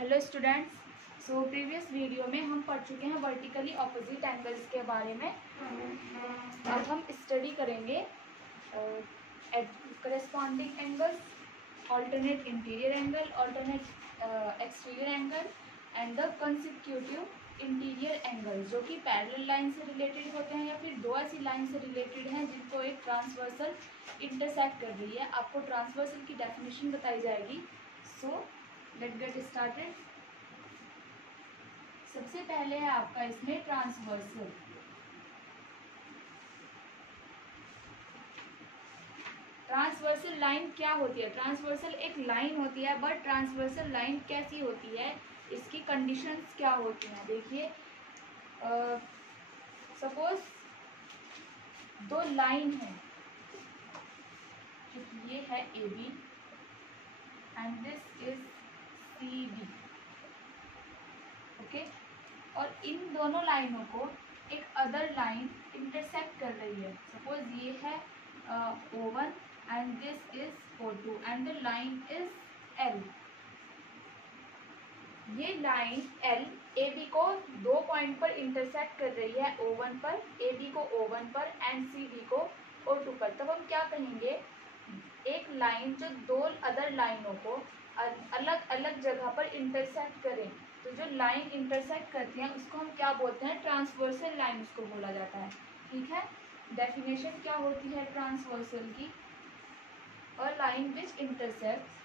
Hello students. So previous video में हम पढ़ चुके हैं वर्टिकली ऑपोजिट एंगल्स के बारे में। अब हम स्टडी करेंगे corresponding angles, alternate interior angle, alternate exterior angle and the consecutive interior angle, जो कि पैरेलल लाइन से रिलेटेड होते हैं या फिर दो ऐसी लाइन से रिलेटेड हैं जिनको एक ट्रांसवर्सल इंटरसेक्ट कर रही है। आपको ट्रांसवर्सल की डेफिनेशन बताई जाएगी। So let get started. सबसे पहले है आपका इसमें ट्रांसवर्सल। ट्रांसवर्सल लाइन क्या होती है? ट्रांसवर्सल एक लाइन होती है, बट ट्रांसवर्सल लाइन कैसी होती है, इसकी कंडीशंस क्या होती हैं? देखिए, सपोज दो लाइन है, ये है A B and this is C D, okay. और इन दोनों लाइनों को एक अदर लाइन इंटरसेक्ट कर रही है। सपोज ये है O1 and this is O2 and the line is L। ये लाइन L AB को दो पॉइंट पर इंटरसेक्ट कर रही है, O1 पर, AB को O1 पर एंड CD को O2 पर। तब हम क्या कहेंगे? एक लाइन जो दो अदर लाइनों को अलग अलग जगह पर इंटरसेक्ट करें, तो जो लाइन इंटरसेक्ट करती हैं उसको हम क्या बोलते हैं? ट्रांसवर्सल लाइन उसको बोला जाता है। ठीक है। डेफिनेशन क्या होती है ट्रांसवर्सल की? A line which intersects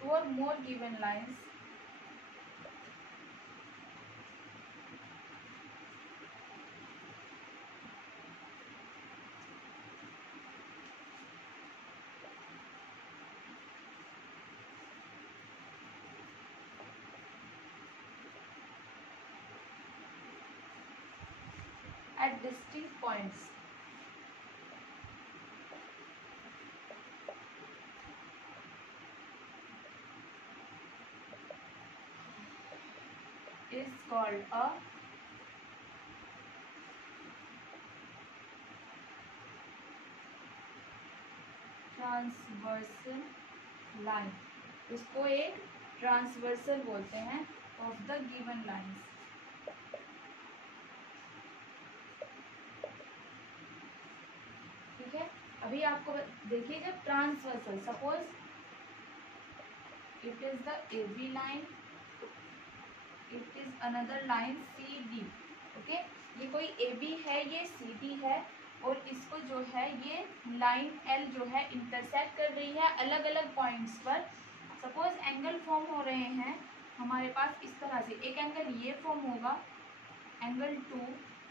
two or more given lines at distinct points is called a transversal line. उसको एक ट्रांसवर्सल बोलते हैं ऑफ द गिवन लाइन्स। ठीक है। अभी आपको देखिए, जब transversal, suppose it is the AB line, it is another line CD, okay. ये कोई AB है, ये CD है, और इसको जो है ये लाइन L जो है इंटरसेक्ट कर रही है अलग अलग पॉइंट्स पर। सपोज एंगल फॉर्म हो रहे हैं हमारे पास इस तरह से। एक एंगल ये फॉर्म होगा, angle 2,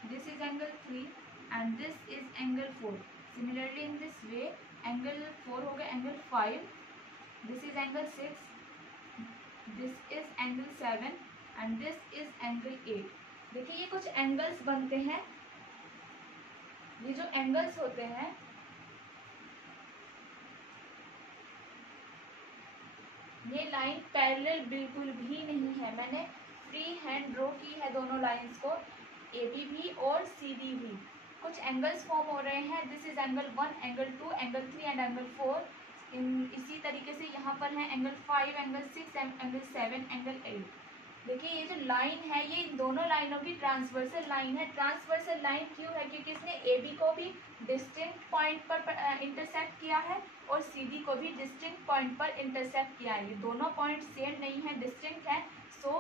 this is angle 3 and this is angle 4। Similarly in this way angle 4 हो गया angle 5, this is angle 6, this is angle 7 and this is angle 8। देखिए, ये कुछ एंगल्स बनते हैं। ये जो एंगल्स होते हैं, ये लाइन पैरेलल बिल्कुल भी नहीं है। मैंने फ्री हैंड ड्रॉ की है दोनों लाइंस को, AB भी और CD भी। कुछ एंगल्स फॉर्म हो रहे हैं, this is angle 1, angle 2, angle 3 and angle 4। इसी तरीके से यहाँ पर है एंगल 5, एंगल 6, एंगल 7, एंगल 8। देखिए, ये जो लाइन है ये इन दोनों लाइनों की ट्रांसवर्सल लाइन है। ट्रांसवर्सल लाइन क्यों है? क्योंकि इसने AB को भी डिस्टिंक्ट पॉइंट पर इंटरसेक्ट किया है और CD को भी डिस्टिंक्ट पॉइंट पर इंटरसेक्ट किया है। ये दोनों पॉइंट सेम नहीं है, डिस्टिंक्ट है। So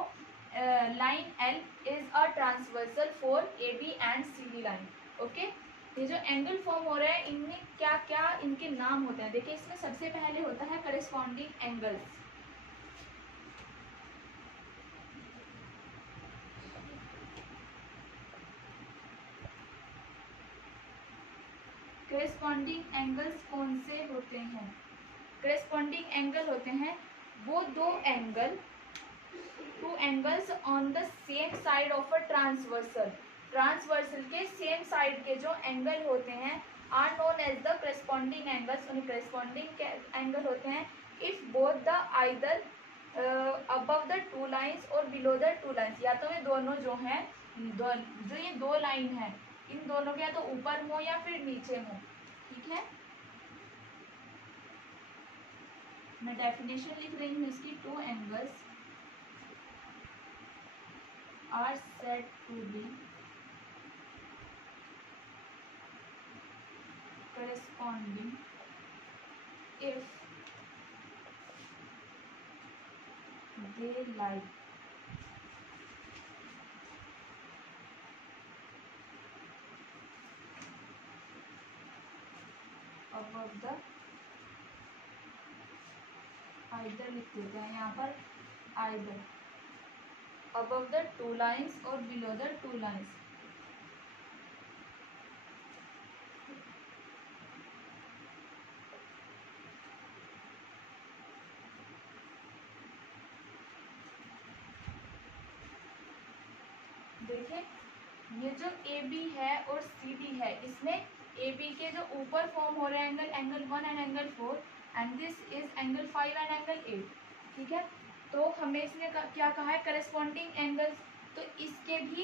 line L is a transversal for AB and CD line, okay. ये जो एंगल फॉर्म हो रहे हैं, इनमें क्या क्या इनके नाम होते हैं? देखिए, इसमें सबसे पहले होता है करेस्पॉन्डिंग एंगल्स। करेस्पॉन्डिंग एंगल्स कौन से होते हैं? करेस्पॉन्डिंग एंगल होते हैं वो दो angle, two angles on the same side of a transversal. Transversal के सेम साइड के जो एंगल होते हैं are known as the corresponding angles. उन्हें करेस्पॉन्डिंग एंगल होते हैं if both the either above the two lines और बिलो द टू लाइन्स। या तो ये दोनों जो हैं जो ये दो लाइन है इन दोनों के या तो ऊपर हो या फिर नीचे हो, ठीक है। मैं डेफिनेशन लिख रही हूँ इसकी। Two angles are said to be corresponding if they lie above the either लिख देते हैं यहाँ पर either above the two lines or below the two lines। देखिए ये जो ए बी है और सी डी है, इसमें ए बी के जो ऊपर फॉर्म हो रहे हैं angle, angle 1 and angle 4, and this is angle 5 and angle 8, ठीक है। तो हमें इसने क्या कहा है, करस्पॉन्डिंग एंगल्स। तो इसके भी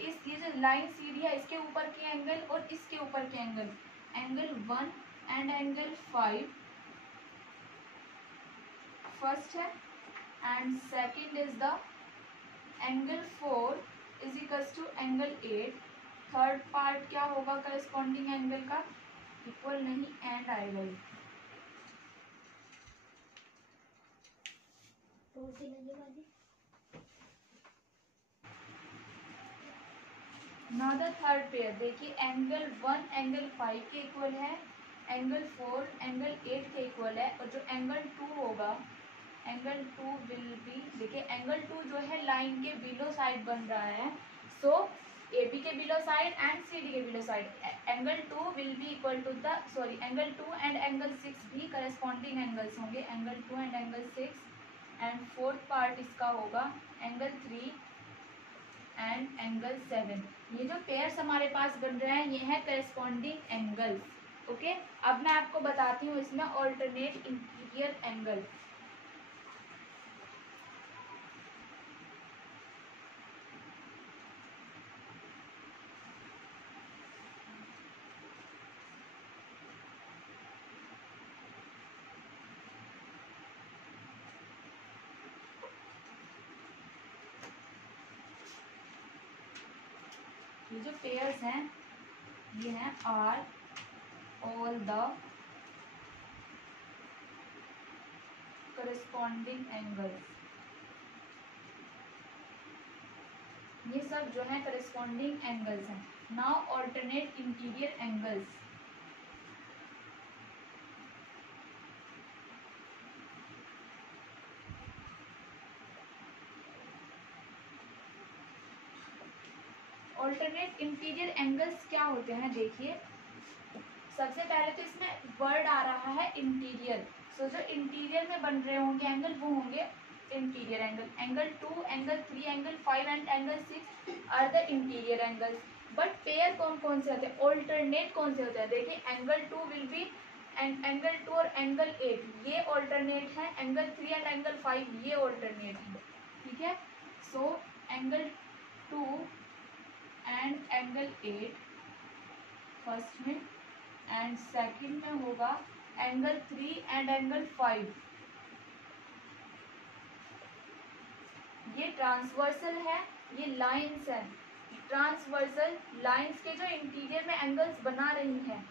ये जो लाइन सी डी है इसके ऊपर के एंगल और इसके ऊपर के angle, angle 1 and angle 5 first है, and second is the angle 4 is equals to angle 8। Third part क्या होगा करस्पॉन्डिंग एंगल का, इक्वल नहीं एंड आएगा। नाउ द थर्ड पेयर, देखिए एंगल 1 एंगल 5 के इक्वल है, एंगल 4 एंगल 8 के इक्वल है, और जो एंगल 2 होगा एंगल 2 विल बी, देखिए एंगल 2 जो है लाइन के बिलो साइड बन रहा है, सो ए बी के below side and C D के below side, angle 2 will be equal to the sorry angle 2 and angle 6 भी करस्पॉन्डिंग एंगल्स होंगे, angle 2 and angle 6, and fourth part इसका होगा एंगल 3 एंड एंगल 7। ये जो pairs हमारे पास बन रहे हैं ये है करस्पॉन्डिंग एंगल्स, ओके। अब मैं आपको बताती हूँ इसमें ऑल्टरनेट इंटीरियर एंगल। ये जो पेयर्स हैं ये हैं are all the corresponding angles, ये सब जो है करस्पॉन्डिंग एंगल्स हैं। Now alternate interior angles, alternate interior angles क्या होते हैं, देखिए सबसे पहले तो इसमें वर्ड आ रहा है इंटीरियर, सो जो इंटीरियर में बन रहे होंगे एंगल वो होंगे interior angle. Angle 2 angle 3 angle 5 and angle 6 are the interior angles. But pair कौन कौन से होते हैं, ऑल्टरनेट कौन से होते हैं, देखिए एंगल 2 विल बी एंगल 2 और एंगल 8 ये ऑल्टरनेट है, एंगल 3 एंड एंगल 5 ये ऑल्टरनेट है, ठीक है। So angle 2 and angle 8 first में, एंड सेकंड में होगा एंगल 3 एंड एंगल 5। ये ट्रांसवर्सल है, ये लाइंस है, ट्रांसवर्सल लाइंस के जो इंटीरियर में एंगल्स बना रही हैं,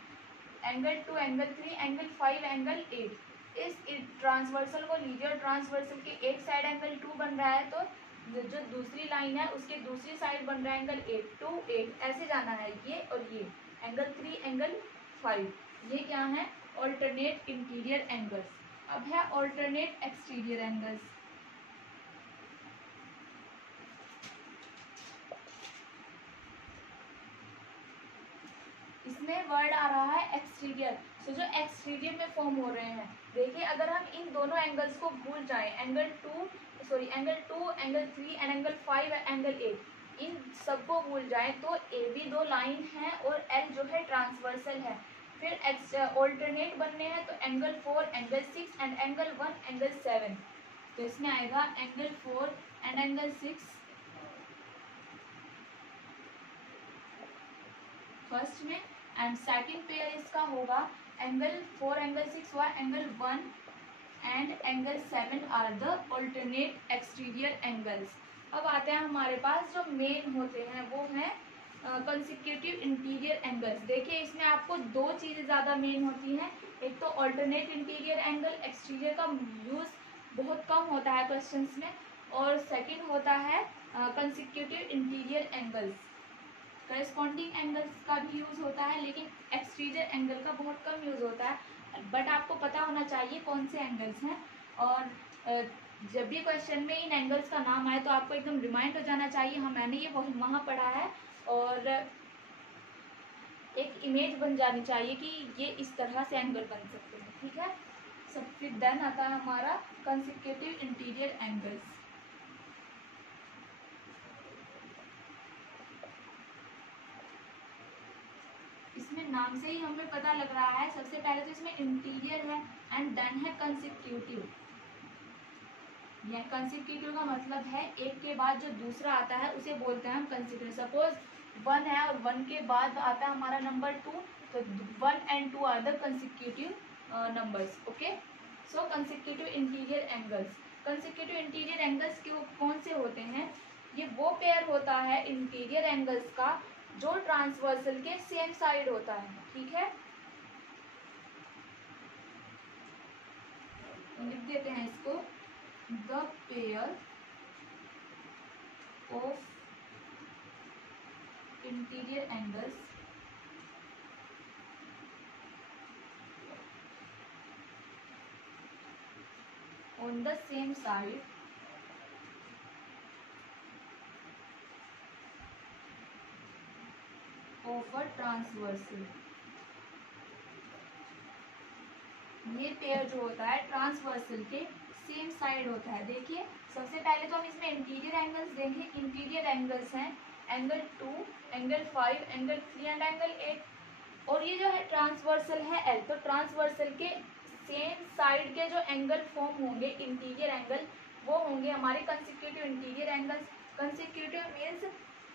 एंगल 2 एंगल 3 एंगल 5 एंगल 8, इस ट्रांसवर्सल को लीजिए और ट्रांसवर्सल के एक साइड एंगल 2 बन रहा है तो जो दूसरी लाइन है उसके दूसरी साइड बन रहा है एंगल 8 2 8, ऐसे जाना है ये और ये एंगल 3 एंगल 5, ये क्या है ऑल्टरनेट इंटीरियर एंगल्स। अब है ऑल्टरनेट एक्सटीरियर एंगल्स। इसमें वर्ड आ रहा है एक्सटीरियर, तो जो एक्सटीरियर में फॉर्म हो रहे हैं, देखिए अगर हम इन दोनों एंगल्स को भूल जाएं, angle 2 angle 3 and angle 5 angle 8, इन सबको भूल जाएं तो ए बी दो लाइन है और एल जो है ट्रांसवर्सल है। फिर ऑल्टरनेट बनने हैं तो angle 4 angle 6 and angle 1 angle 7, तो इसमें आएगा एंगल 4 एंड एंगल 6 फर्स्ट में, एंड सेकंड पेयर इसका होगा एंगल 4 एंगल 6 हुआ, angle 1 and angle 7 are the alternate exterior angles. अब आते हैं हमारे पास जो मेन होते हैं वो हैं कंसेक्यूटिव इंटीरियर एंगल्स। देखिए इसमें आपको दो चीज़ें ज़्यादा मेन होती हैं, एक तो ऑल्टरनेट इंटीरियर एंगल, एक्सटीरियर का यूज़ बहुत कम होता है क्वेश्चंस में, और सेकंड होता है consecutive interior angles. Corresponding angles का भी यूज़ होता है लेकिन एक्सटीरियर एंगल का बहुत कम यूज़ होता है, बट आपको पता होना चाहिए कौन से एंगल्स हैं। और जब भी क्वेश्चन में इन एंगल्स का नाम आए तो आपको एकदम रिमाइंड हो जाना चाहिए, हाँ मैंने ये वहाँ पढ़ा है, और एक इमेज बन जानी चाहिए कि ये इस तरह से एंगल बन सकते हैं, ठीक है। सब फिर देन आता है हमारा कंसेक्यूटिव इंटीरियर एंगल्स। इसमें नाम से ही हमें पता लग रहा है, सबसे पहले तो इसमें इंटीरियर है एंड देन है कंसेक्यूटिव। यह कंसेक्यूटिव का मतलब है एक के बाद जो दूसरा आता है उसे बोलते हैं हम कंसेक्यूटिव। सपोज 1 है और 1 के बाद आता है हमारा नंबर 2, तो 1 and 2 are the consecutive numbers. Okay, so consecutive interior angles. Consecutive interior angles कौन से होते हैं? ये वो पेयर होता है इंटीरियर एंगल्स का जो ट्रांसवर्सल के सेम साइड होता है, ठीक है। लिख देते हैं इसको, the pair of interior angles on the same side of a transversal. ये पेयर जो होता है ट्रांसवर्सल के सेम साइड होता है। देखिए सबसे पहले तो हम इसमें इंटीरियर एंगल्स देंगे। इंटीरियर एंगल्स हैं angle 2, angle 5, angle 3 and angle 8। और ये जो है ट्रांसवर्सल है एल, तो ट्रांसवर्सल के सेम साइड के जो एंगल फॉर्म होंगे इंटीरियर एंगल, वो होंगे हमारे consecutive interior angles. Consecutive means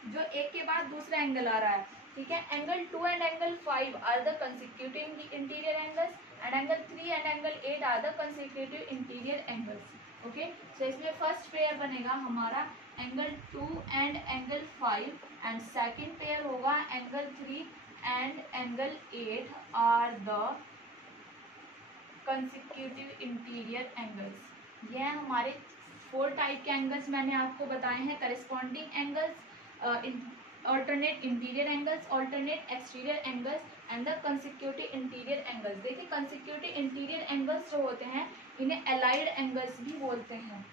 जो एक के बाद दूसरा एंगल आ रहा है, ठीक है। Angle 2 and angle 5 are the consecutive interior angles and angle 3 and angle 8 are the consecutive interior angles. Okay, so इसमें फर्स्ट पेयर बनेगा हमारा angle 2 and angle 5 and second pair होगा angle 3 and angle 8 are the consecutive interior angles. यह हमारे 4 type के angles मैंने आपको बताए हैं। Corresponding angles, alternate interior angles, alternate exterior angles and the consecutive interior angles. देखिए कंसेक्यूटिव इंटीरियर एंगल्स जो होते हैं इन्हें एलाइड एंगल्स भी बोलते हैं।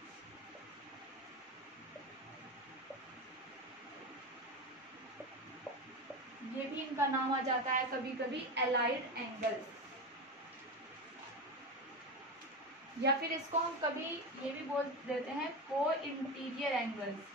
ये भी इनका नाम आ जाता है कभी कभी एलाइड एंगल्स, या फिर इसको हम कभी ये भी बोल देते हैं को इंटीरियर एंगल्स।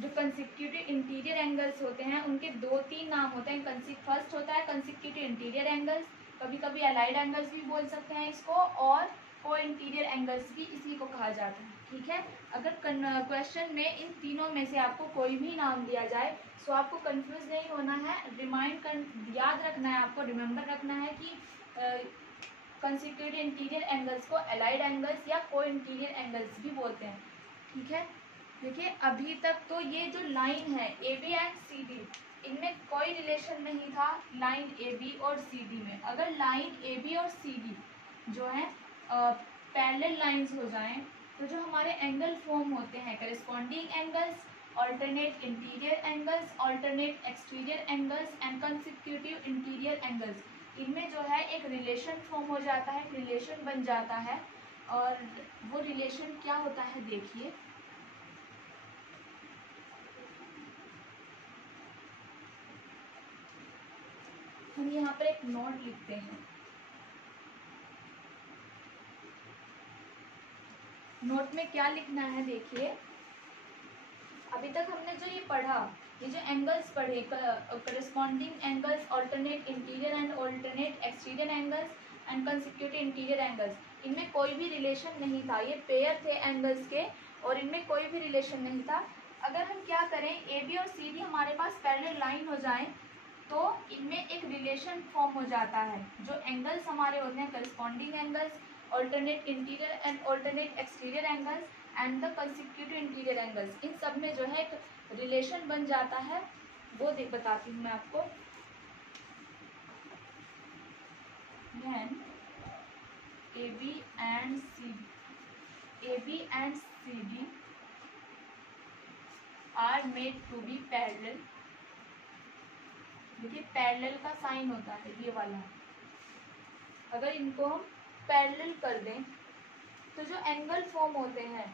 जो कंसेक्यूटिव इंटीरियर एंगल्स होते हैं उनके 2-3 नाम होते हैं। फर्स्ट होता है कंसेक्यूटिव इंटीरियर एंगल्स, कभी कभी अलाइड एंगल्स भी बोल सकते हैं इसको, और को इंटीरियर एंगल्स भी इसी को कहा जाता है, ठीक है। अगर क्वेश्चन में इन तीनों में से आपको कोई भी नाम दिया जाए तो आपको कंफ्यूज नहीं होना है, याद रखना है, आपको रिमेम्बर रखना है कि कंसेक्यूटिव इंटीरियर एंगल्स को अलाइड एंगल्स या को इंटीरियर एंगल्स भी बोलते हैं, ठीक है। देखिए अभी तक तो ये जो लाइन है A B and C D, इनमें कोई रिलेशन नहीं था लाइन ए बी और सी डी में। अगर लाइन ए बी और सी डी जो है पैरेलल लाइंस हो जाएं तो जो हमारे एंगल फॉर्म होते हैं corresponding angles, alternate interior angles, alternate exterior angles and consecutive interior angles, इनमें जो है एक रिलेशन फॉर्म हो जाता है, रिलेशन बन जाता है। और वो रिलेशन क्या होता है देखिए, हम यहाँ पर एक नोट लिखते हैं। नोट में क्या लिखना है देखिए, अभी तक हमने जो ये पढ़ा, ये जो एंगल्स पढ़े corresponding angles, alternate interior and alternate exterior angles and consecutive interior angles, इनमें कोई भी रिलेशन नहीं था, ये पेयर थे एंगल्स के और इनमें कोई भी रिलेशन नहीं था। अगर हम क्या करें, ए बी और सी डी हमारे पास पैरेलल लाइन हो जाएं तो इनमें एक रिलेशन फॉर्म हो जाता है। जो एंगल्स हमारे होते हैं corresponding angles, alternate interior and alternate exterior angles and the consecutive interior angles, इन सब में जो है एक रिलेशन बन जाता है। वो बताती हूँ मैं आपको। When AB and CD are made to be parallel, देखिए पैरेलल का साइन होता है ये वाला। अगर इनको हम पैरेलल कर दें तो जो एंगल फॉर्म होते हैं,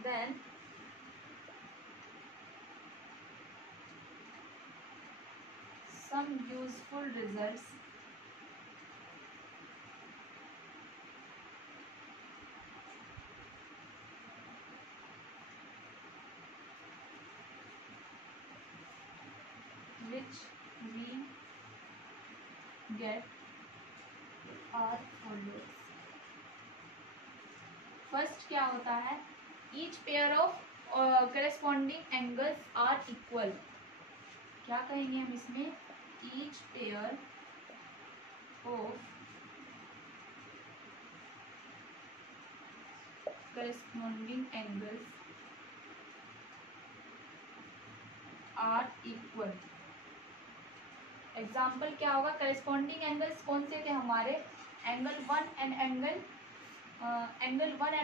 then some useful results which we get are follows। First क्या होता है, each pair of corresponding angles are equal. क्या कहेंगे हम इसमें, each pair of corresponding angles are equal. Example क्या होगा, करेस्पॉन्डिंग एंगल्स कौन से थे हमारे, एंगल 1 एंड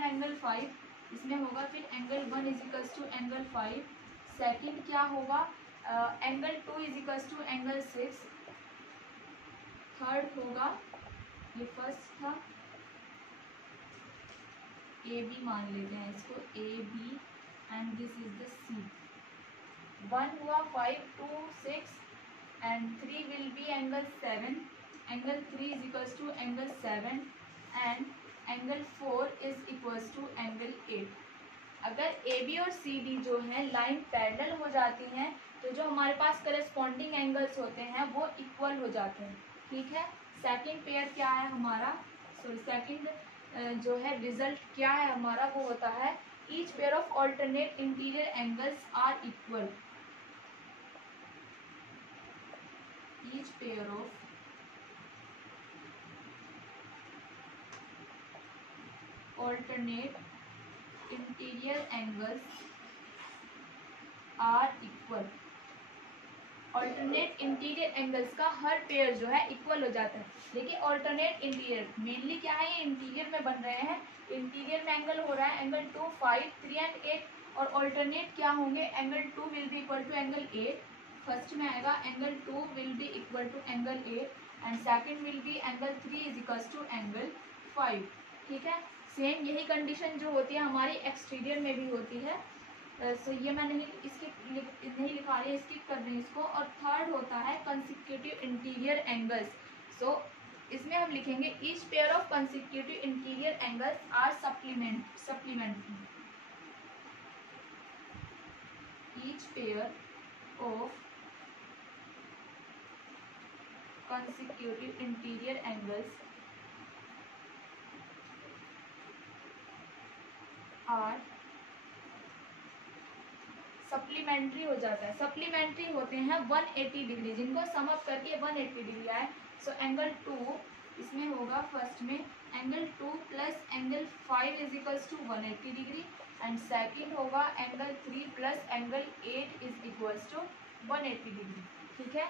एंगल 5, इसमें होगा फिर angle 1 is equals to angle 5। Second क्या होगा, angle 2 is equals to angle 6। Third होगा, ये फर्स्ट था, ए बी मान लेते हैं इसको, A B and this is the C. 1 हुआ 5, 2, 6 and 3 will be angle 7. Angle 3 is equals to angle 7 and angle 4 is equals to angle 8। अगर AB और CD जो है लाइन पैरेलल हो जाती हैं तो जो हमारे पास करस्पॉन्डिंग एंगल्स होते हैं वो इक्वल हो जाते हैं। ठीक है, सेकंड पेयर क्या है हमारा, सेकंड जो है रिजल्ट क्या है हमारा, वो होता है each pair of alternate interior angles are equal. Each pair of alternate interior angles are equal। Alternate interior angles का हर पेयर जो है इक्वल हो जाता है। देखिए ऑल्टरनेट इंटीरियर मेनली क्या है, ये इंटीरियर में बन रहे हैं। इंटीरियर में एंगल हो रहा है एंगल 2, 5, 3 एंड 8 और ऑल्टरनेट क्या होंगे, angle 2 will be equal to angle 8। First में आएगा angle 2 will be equal to angle 8 and second will be angle 3 is equal to angle 5। ठीक है, सेम यही कंडीशन जो होती है हमारी एक्सटीरियर में भी होती है। सो ये मैंने नहीं लिखा रही है, स्किप कर रही हूँ इसको। और थर्ड होता है कंसेक्यूटिव इंटीरियर एंगल्स। सो इसमें हम लिखेंगे each pair of consecutive interior angles are supplementary. Each pair of consecutive interior angles are supplementary हो जाता है। सप्लीमेंट्री होते हैं 180 डिग्री, जिनको सम अप करके 180 डिग्री आए। सो एंगल 2 इसमें होगा फर्स्ट में angle 2 plus angle 5 is equals to 180 degree and second होगा angle 3 plus angle 8 is equals to 180 degree. ठीक है,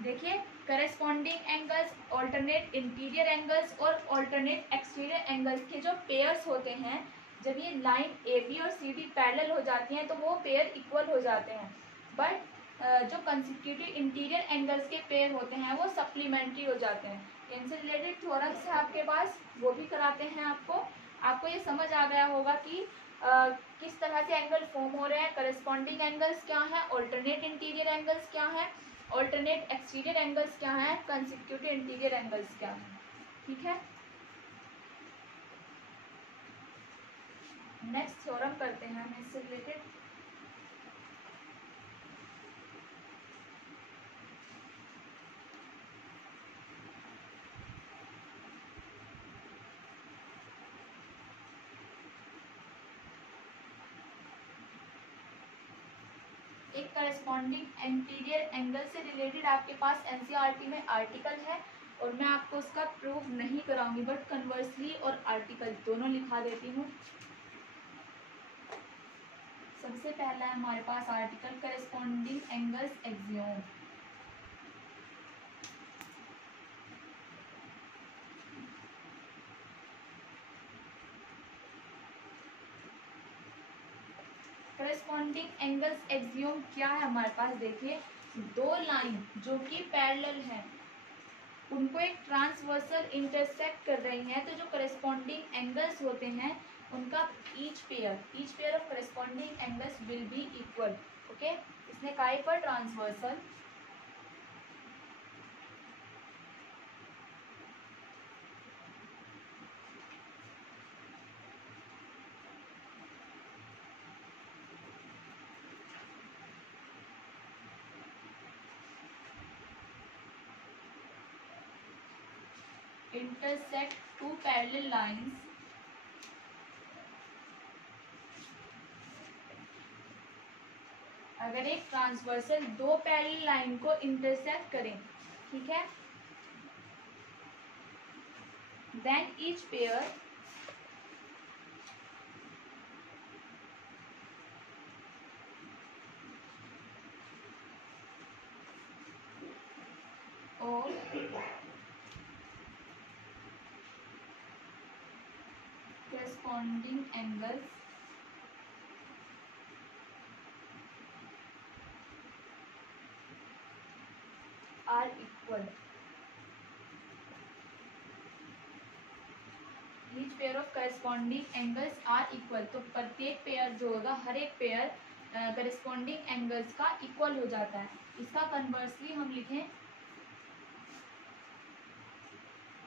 देखिए corresponding angles, alternate interior angles और ऑल्टरनेट एक्सटीरियर एंगल्स के जो पेयर्स होते हैं, जब ये लाइन ए बी और सी डी पैरेलल हो जाती हैं तो वो पेयर इक्वल हो जाते हैं। बट जो कंसेक्यूटिव इंटीरियर एंगल्स के पेयर होते हैं वो सप्लीमेंट्री हो जाते हैं। इनसे रिलेटेड थ्योरम्स है आपके पास, वो भी कराते हैं आपको ये समझ आ गया होगा कि किस तरह से एंगल फॉर्म हो रहे हैं, करस्पॉन्डिंग एंगल्स क्या है, ऑल्टरनेट इंटीरियर एंगल्स क्या है, ऑल्टरनेट एक्सटीरियर एंगल्स क्या है, कंसेक्यूटिव इंटीरियर एंगल्स क्या है। ठीक है, नेक्स्ट थ्योरम करते हैं हम इससे रिलेटेड। करस्पॉन्डिंग एंटीरियर एंगल से रिलेटेड आपके पास एनसीईआरटी में आर्टिकल है और मैं आपको उसका प्रूफ नहीं कराऊंगी, बट कन्वर्सली और आर्टिकल दोनों लिखा देती हूँ। सबसे पहला है हमारे पास article corresponding angles axiom. Corresponding angles axiom क्या है हमारे पास, देखिए दो लाइन जो कि पैरेलल है उनको एक ट्रांसवर्सल इंटरसेक्ट कर रही हैं, तो जो करस्पॉन्डिंग एंगल्स होते हैं उनका each pair of corresponding angles will be equal. Okay, इसने काय पर transversal intersect two parallel lines अगर एक ट्रांसवर्सल दो पैरेलल लाइन को इंटरसेक्ट करें, ठीक है, then each pair of corresponding angles are equal। each pair of corresponding angles are equal, तो प्रत्येक पेयर जो होगा हर एक पेयर करस्पॉन्डिंग एंगल्स का इक्वल हो जाता है। इसका कन्वर्सली हम लिखें,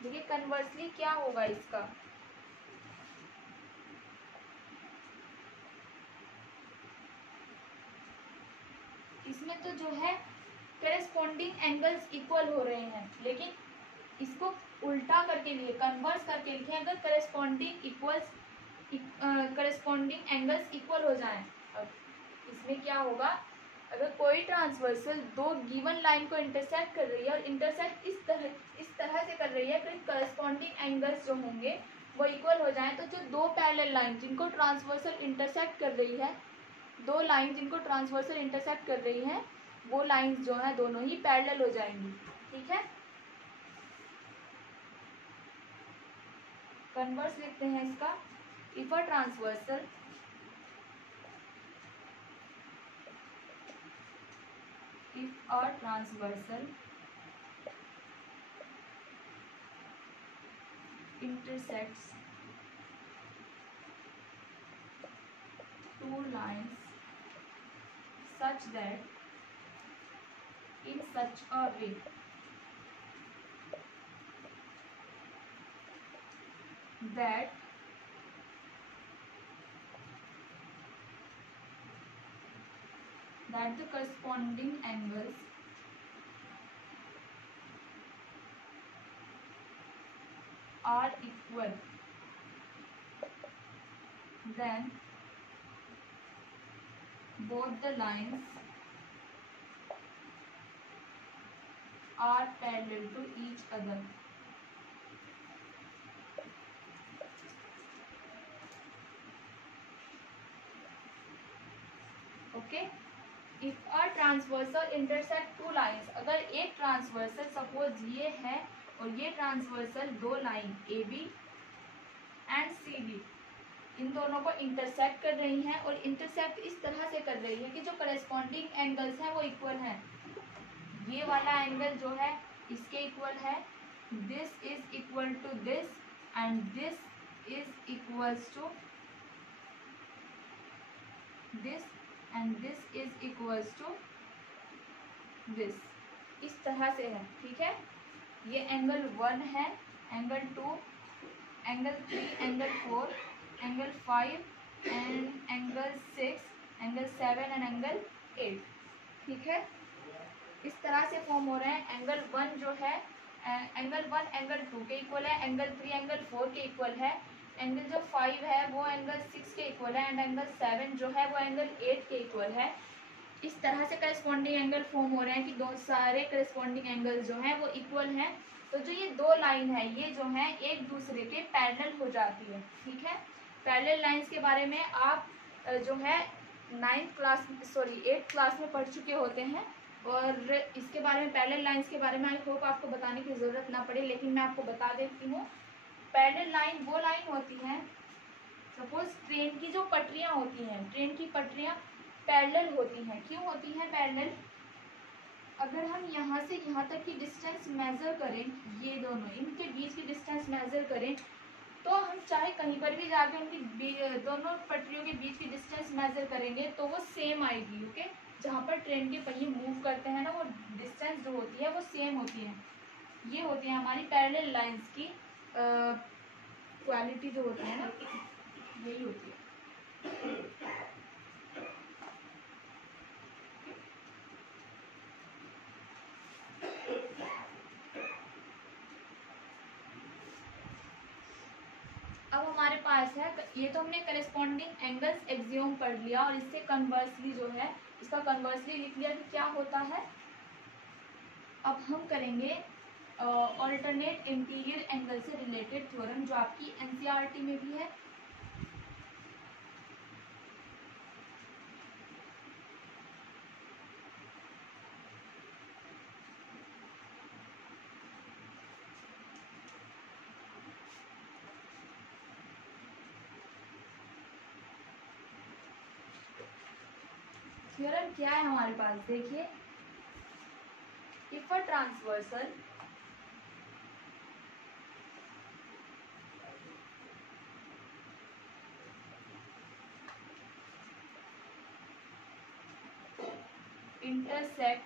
देखिए कन्वर्सली क्या होगा इसका, इसमें तो जो है करस्पॉन्डिंग एंगल्स इक्वल हो रहे हैं, लेकिन इसको उल्टा करके लिए कन्वर्स करके लिखें, अगर करस्पॉन्डिंग एंगल्स इक्वल हो जाएं। अब इसमें क्या होगा, अगर कोई ट्रांसवर्सल दो गिवन लाइन को इंटरसेक्ट कर रही है और इंटरसेक्ट इस तरह से कर रही है, तो करस्पॉन्डिंग एंगल्स जो होंगे वो इक्वल हो जाएं, तो जो दो पैरेलल लाइन जिनको ट्रांसवर्सल इंटरसेक्ट कर रही है, दो लाइन जिनको ट्रांसवर्सल इंटरसेक्ट कर रही हैं, वो लाइंस जो है दोनों ही पैरेलल हो जाएंगी। ठीक है, कन्वर्स लिखते हैं इसका, if a transversal intersects two lines such that in such a way that the corresponding angles are equal, then both the lines are parallel to each other। Okay, if a transversal intersect two lines, अगर एक transversal suppose ये है और ये transversal दो line A B and C B, इन दोनों को इंटरसेक्ट कर रही हैं और इंटरसेक्ट इस तरह से कर रही है कि जो करस्पॉन्डिंग एंगल्स हैं वो इक्वल हैं। ये वाला एंगल जो है इसके इक्वल है, this is equal to this and this is equals to this and this is equals to this, इस तरह से है। ठीक है, ये एंगल 1 है, angle 2, angle 3, angle 4, angle 5 and angle 6, angle 7 and angle 8। ठीक है, इस तरह से फॉर्म हो रहे हैं। एंगल 1 जो है एंगल 1 एंगल 2 के इक्वल है, एंगल 3 एंगल 4 के इक्वल है, एंगल जो 5 है वो एंगल 6 के इक्वल है एंड एंगल 7 जो है वो एंगल 8 के इक्वल है। इस तरह से करस्पॉन्डिंग एंगल फॉर्म हो रहे हैं कि दो सारे करस्पॉन्डिंग एंगल जो हैं वो इक्वल हैं। तो जो ये दो लाइन है ये जो है एक दूसरे के पैरेलल हो जाती है, ठीक है। पैरेलल लाइंस के बारे में आप जो है 8th क्लास में पढ़ चुके होते हैं, और इसके बारे में पैरेलल लाइंस के बारे में आई होप आपको बताने की ज़रूरत ना पड़े, लेकिन मैं आपको बता देती हूँ। पैरेलल लाइन वो लाइन होती है, सपोज ट्रेन की जो पटरियाँ होती हैं, ट्रेन की पटरियाँ पैरेलल होती हैं। क्यों होती हैं पैरेलल? अगर हम यहाँ से यहाँ तक की डिस्टेंस मेजर करें, ये दोनों इनके बीच की डिस्टेंस मेजर करें, तो हम चाहे कहीं पर भी जाके उनकी दोनों पटरियों के बीच की डिस्टेंस मेजर करेंगे तो वो सेम आएगी, ओके। जहाँ पर ट्रेन के पहिए मूव करते हैं ना, वो डिस्टेंस जो होती है वो सेम होती है। ये होती है हमारी पैरेलल लाइंस की क्वालिटी जो होती है ना, यही होती है। अब हमारे पास है, ये तो हमने करस्पॉन्डिंग एंगल्स एक्सियोम पढ़ लिया, और इससे कन्वर्सली जो है इसका कन्वर्सली लिख लिया कि क्या होता है। अब हम करेंगे ऑल्टरनेट इंटीरियर एंगल से रिलेटेड थ्योरम, जो आपकी एनसीईआरटी में भी है। थ्योरम क्या है हमारे पास, देखिए। If a transversal intersect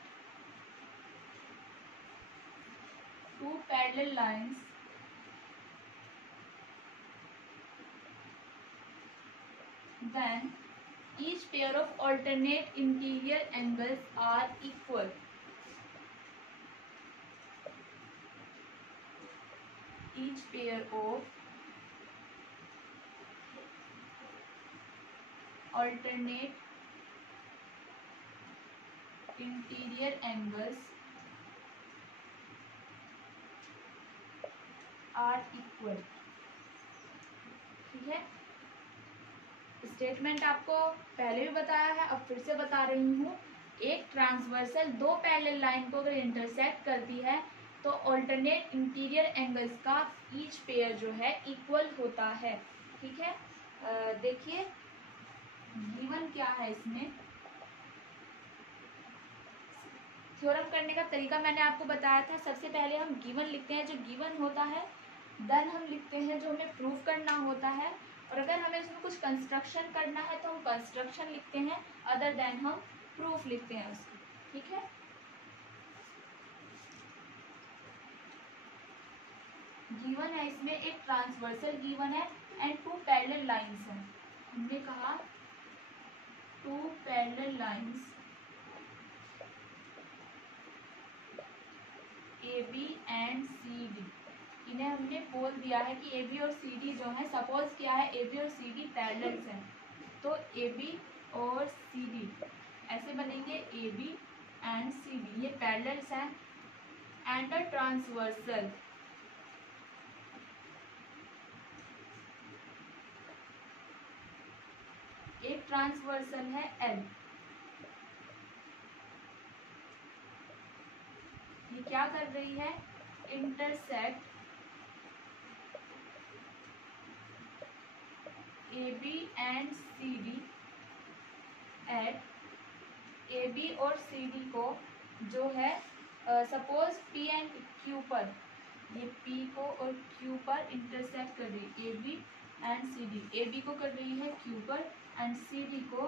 two parallel lines then each pair of alternate interior angles are equal. Each pair of alternate interior angles are equal, ठीक है। स्टेटमेंट आपको पहले भी बताया है, अब फिर से बता रही हूँ। एक ट्रांसवर्सल दो पैरेलल लाइन को अगर इंटरसेक्ट करती है तो ऑल्टरनेट इंटीरियर एंगल्स का ईच पेयर जो है इक्वल होता है, ठीक है। देखिए गिवन क्या है इसमें। थ्योरम करने का तरीका मैंने आपको बताया था। सबसे पहले हम गिवन लिखते हैं, जो गिवन होता है, देन हम लिखते हैं जो हमें प्रूफ करना होता है, और अगर हमें इसमें कुछ कंस्ट्रक्शन करना है तो हम कंस्ट्रक्शन लिखते हैं, अदर देन हम प्रूफ लिखते हैं उसकी, ठीक है। गिवन है इसमें एक ट्रांसवर्सल गिवन है एंड टू पैरेलल लाइंस हैं। हमने कहा two parallel lines AB and CD, इन्हें हमने बोल दिया है कि AB और CD जो है, सपोज क्या है AB और CD पैरेलल्स हैं, तो AB और CD ऐसे बनेंगे AB एंड CD, ये पैरेलल्स हैं। एंड अ ट्रांसवर्सल, एक ट्रांसवर्सल है L, ये क्या कर रही है, intersect AB and CD at AB और CD को जो है सपोज P एंड Q पर, ये P को और Q पर इंटरसेक्ट कर रही है, AB एंड CD, AB को कर रही है Q पर एंड CD को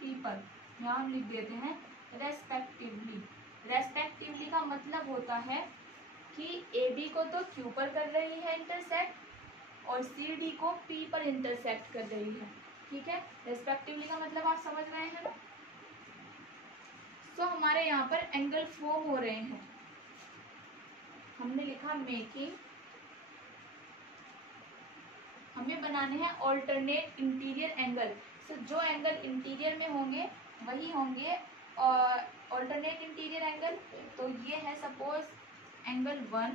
P पर, यहाँ हम लिख देते हैं रेस्पेक्टिवली। रेस्पेक्टिवली का मतलब होता है कि AB को तो Q पर कर रही है इंटरसेक्ट और CD को P पर इंटरसेक्ट कर रही है, ठीक है। रेस्पेक्टिवली का मतलब आप समझ रहे हैं ना। तो हमारे यहाँ पर एंगल फॉर्म हो रहे हैं, हमने लिखा मेकिंग, हमें बनाने हैं ऑल्टरनेट इंटीरियर एंगल। सो जो एंगल इंटीरियर में होंगे वही होंगे ऑल्टरनेट इंटीरियर एंगल। तो ये है suppose angle 1,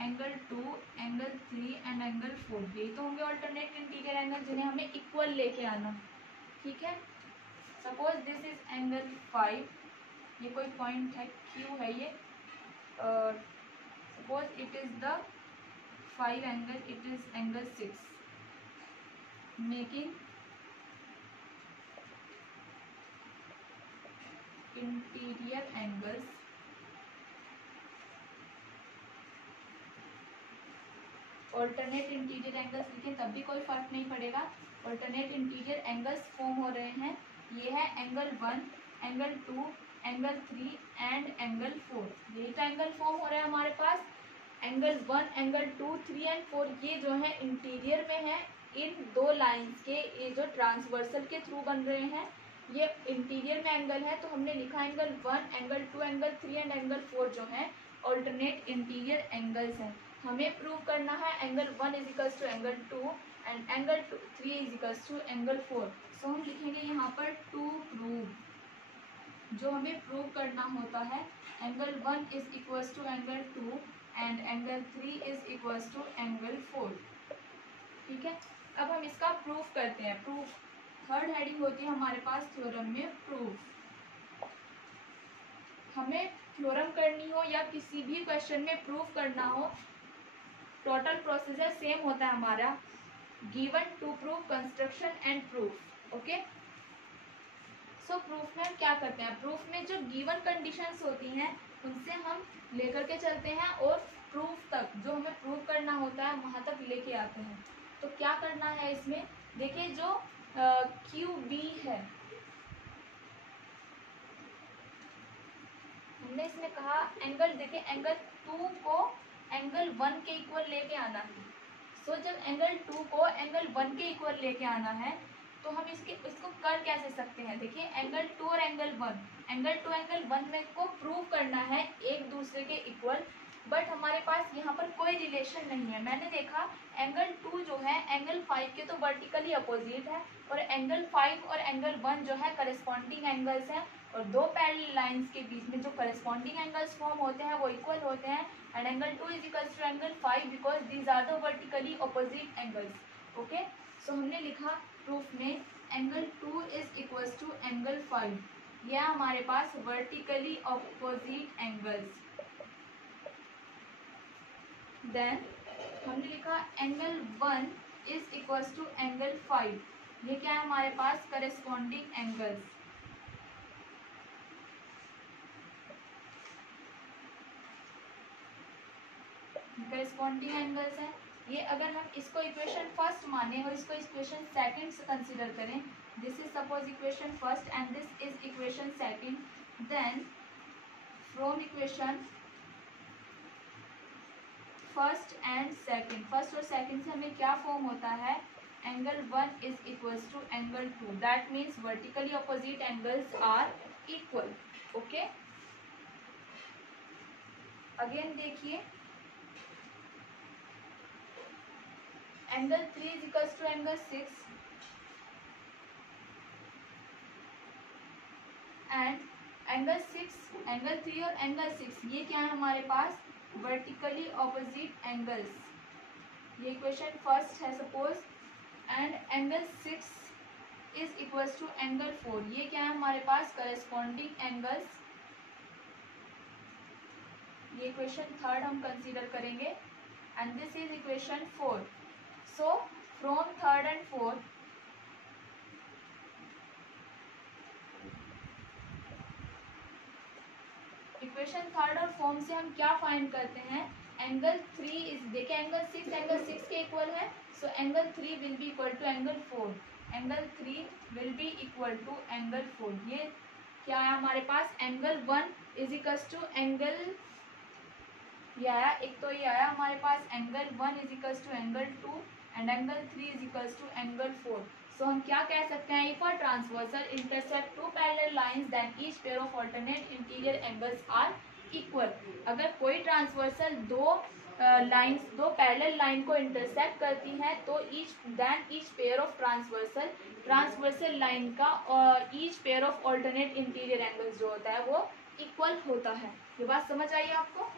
angle 2, angle 3 and angle 4। यही तो होंगे ऑल्टरनेट इंटीरियर एंगल जिन्हें हमें इक्वल लेके आना। ठीक है, सपोज दिस इज एंगल 5, ये कोई पॉइंट है क्यू है ये, suppose it is the 5 angle, it is angle 6, making interior angles alternate interior angles लिखें तब भी कोई फर्क नहीं पड़ेगा। ऑल्टरनेट इंटीरियर एंगल्स फॉर्म हो रहे हैं। ये है angle 1, angle 2, angle 3 and angle 4। यही तो एंगल फॉर्म हो रहा है हमारे पास। एंगल 1, एंगल 2, 3 एंड 4 ये जो है इंटीरियर में है। इन दो लाइंस के ये जो ट्रांसवर्सल के थ्रू बन रहे हैं, ये इंटीरियर में एंगल है। तो हमने लिखा angle 1, angle 2, angle 3 and angle 4 जो है ऑल्टरनेट इंटीरियर एंगल्स हैं। हमें प्रूव करना है angle 1 is equals to angle 2 and angle 3 is equals to angle 4। So हम लिखेंगे यहाँ पर टू प्रूव। जो हमें प्रूव करना होता है angle 1 is equals to angle 2 and angle 3 is equals to angle 4। ठीक है, अब हम इसका प्रूफ करते हैं। प्रूफ थर्ड हेडिंग होती है हमारे पास थ्योरम में प्रूफ। हमें थ्योरम करनी हो या किसी भी क्वेश्चन में प्रूफ करना हो, टोटल प्रोसीजर सेम होता है हमारा, given, to prove, construction and proof. Okay, so proof में हम क्या करते हैं, प्रूफ में जो गिवन कंडीशंस होती हैं उनसे हम लेकर के चलते हैं और प्रूफ तक जो हमें प्रूव करना होता है वहां तक लेके आते हैं। तो क्या करना है इसमें, देखिए जो क्यू बी है, हमने इसमें कहा एंगल, देखिए एंगल 2 को एंगल 1 के इक्वल लेके आना है। सो जब एंगल 2 को एंगल 1 के इक्वल लेके आना है तो हम इसको कर कैसे सकते हैं। देखिए एंगल 2 और एंगल 1, एंगल 2 एंगल 1 में को प्रूव करना है एक दूसरे के इक्वल, बट हमारे पास यहाँ पर कोई रिलेशन नहीं है। मैंने देखा एंगल 2 जो है एंगल 5 के तो वर्टिकली अपोजिट है और एंगल 5 और एंगल 1 जो है करस्पॉन्डिंग एंगल्स हैं और दो पैरेलल लाइंस के बीच में जो करस्पॉन्डिंग एंगल्स फॉर्म होते हैं वो इक्वल होते हैं। And angle 2 is equals to angle 5 because these are the vertically opposite angles. Okay, so हमने लिखा प्रूफ में angle 2 is equals to angle 5, यह हमारे पास वर्टिकली अपोजिट एंगल्स। देन हमने लिखा angle 1 is equals to angle 5, ये क्या है हमारे पास करस्पॉन्डिंग एंगल्स। करस्पॉन्डिंग एंगल्स हैं ये। अगर हम इसको इक्वेशन फर्स्ट माने और इसको इक्वेशन सेकंड से कंसीडर करें, this is suppose equation first and this is equation second, then from equation first and second, first और सेकंड से हमें क्या फॉर्म होता है, angle 1 is equals to angle 2, that means vertically opposite angles are equal. Okay, again देखिए angle 3 is equals to angle 6 and angle 6, angle 3 और angle 6 ये क्या है हमारे पास वर्टिकली ऑपोजिट एंगल्स। ये इक्वेशन फर्स्ट है suppose, and angle 6 is equals to angle 4, ये क्या है हमारे पास करस्पॉन्डिंग एंगल्स। ये इक्वेशन थर्ड हम कंसीडर करेंगे and this is equation 4। So from third and fourth equation third और फॉर्म से हम क्या फाइंड करते हैं, एंगल 3 इज, देखिए एंगल 6 के इक्वल है, so angle 3 will be equal to angle 4, angle 3 will be equal to angle 4। ये क्या है हमारे पास, angle 1 is equals to angle, ये आया एक, तो ये आया हमारे पास angle 1 is equals to angle 2 and angle 3 is equals to angle 4। So हम क्या कह सकते हैं, if a transversal intersect two parallel lines then each pair of alternate interior angles are equal. अगर कोई ट्रांसवर्सल दो लाइंस दो पैरेलल लाइन को इंटरसेक्ट करती हैं तो each pair of transversal line का each pair of alternate interior angles जो होता है वो इक्वल होता है। ये बात समझ आई आपको?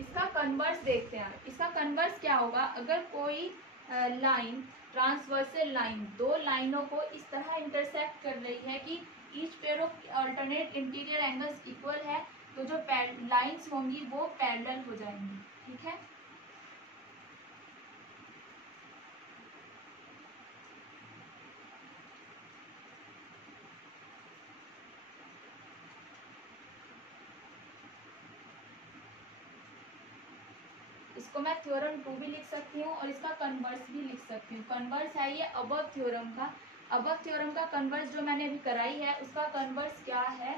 इसका कन्वर्स देखते हैं। इसका कन्वर्स क्या होगा? अगर कोई लाइन ट्रांसवर्सल लाइन दो लाइनों को इस तरह इंटरसेक्ट कर रही है कि each pair of alternate interior angles equal है तो जो लाइंस होंगी वो पैरेलल हो जाएंगी। ठीक है, इसको मैं थ्योरम 2 भी लिख सकती हूँ और इसका कन्वर्स भी लिख सकती हूँ। कन्वर्स है ये अबव थ्योरम का। अबव थ्योरम का कन्वर्स जो मैंने अभी कराई है उसका कन्वर्स क्या है?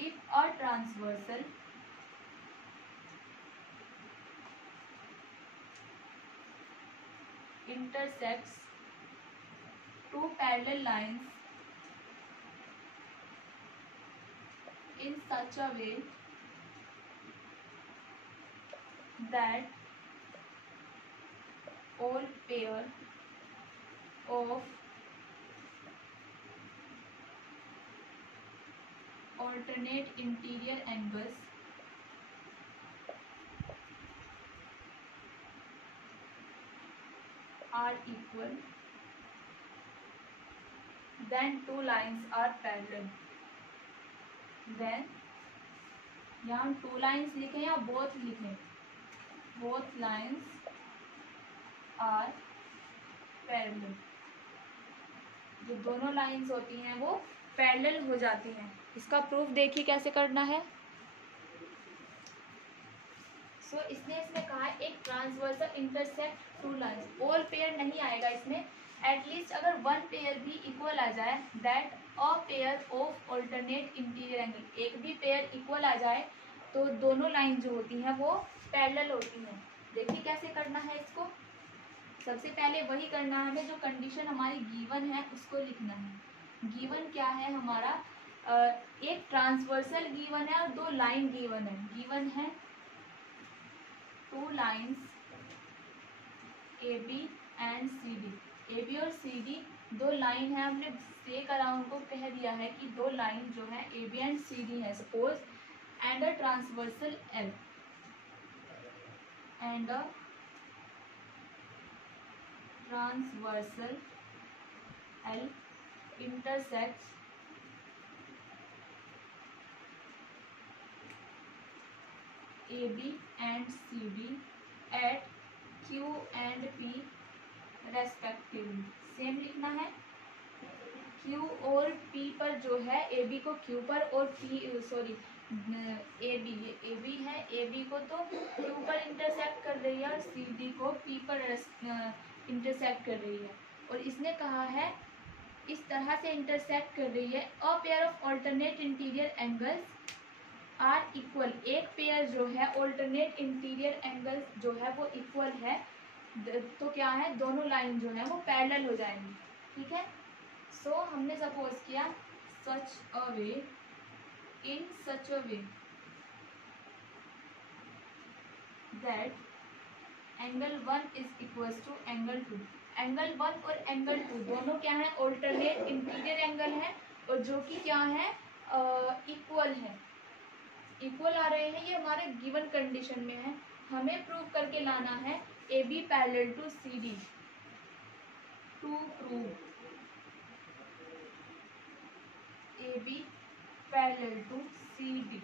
If a transversal intersects two parallel lines in such a way that all pair of alternate interior angles are equal, then two lines are parallel. Then यहाँ टू लाइन्स लिखें या बोथ लिखें? Both lines are parallel. जो दोनों lines होती हैं वो parallel हो जाती हैं। इसका प्रूफ देखिए कैसे करना है। इसने कहा एक transversal intersect two lines. All pair नहीं आएगा इसमें, एटलीस्ट अगर वन पेयर भी इक्वल आ जाए, that a pair of alternate interior angle, एक भी पेयर इक्वल आ जाए तो दोनों लाइन जो होती हैं वो पैरेलल होती हैं। देखिए कैसे करना है इसको। सबसे पहले वही करना है, हमें जो कंडीशन हमारी गिवन है उसको लिखना है। गिवन क्या है हमारा? एक ट्रांसवर्सल गिवन है और दो लाइन गिवन है। गिवन है two lines A B and C D. A B और सी डी दो लाइन है, हमने से करा उनको कह दिया है कि दो लाइन जो है A B and C D है। Suppose and a transversal L, and a transversal L intersects AB and CD at Q and P respectively। Same लिखना है। Q और P पर जो है AB को Q पर और AB है, AB को तो Q पर इंटरसेक्ट कर रही है और CD को P पर इंटरसेक्ट कर रही है। और इसने कहा है इस तरह से इंटरसेक्ट कर रही है। A pair of alternate interior angles are equal, एक पेयर जो है ऑल्टरनेट इंटीरियर एंगल्स जो है वो इक्वल है, तो क्या है दोनों लाइन जो है वो पैरेलल हो जाएंगी। ठीक है, सो हमने सपोज किया such a way, in such a way that angle 1 is equal to angle 2। Angle 1 और एंगल 2 दोनों क्या है? ऑल्टरनेट इंटीरियर एंगल है और जो कि क्या है इक्वल है, इक्वल आ रहे हैं। ये हमारे गिवन कंडीशन में है। हमें प्रूव करके लाना है A B parallel to C D. To prove A B parallel to C D,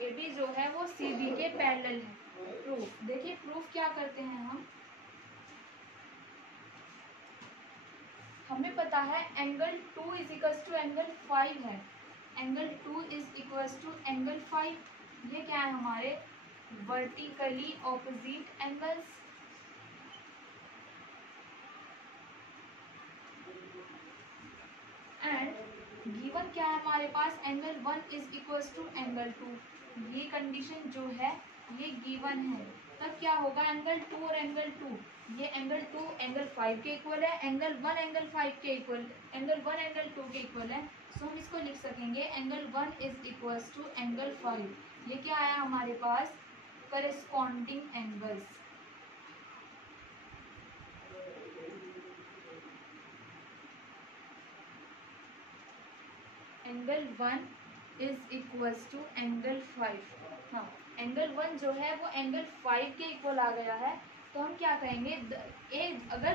A B जो है वो सी डी के पैरेलल है। प्रूफ देखिए, प्रूफ क्या करते हैं हम। हमें पता है angle 2 is equal to angle 5 है। Angle 2 is equal to angle 5। ये क्या है हमारे vertically opposite angles. And given क्या है हमारे पास? Angle 1 is equal to angle 2। ये कंडीशन जो है ये गिवन है। तब क्या होगा? एंगल 2 और एंगल 2, ये एंगल 2 एंगल 5 के इक्वल है, एंगल 1 एंगल 5 के इक्वल, एंगल 1 एंगल 2 के इक्वल है। सो हम इसको लिख सकेंगे angle 1 is equal to angle 5। ये क्या आया हमारे पास, corresponding angles. Angle 1 is equals to angle 5। हाँ, एंगल 1 जो है वो एंगल 5 के इक्वल आ गया है, तो हम क्या कहेंगे, अगर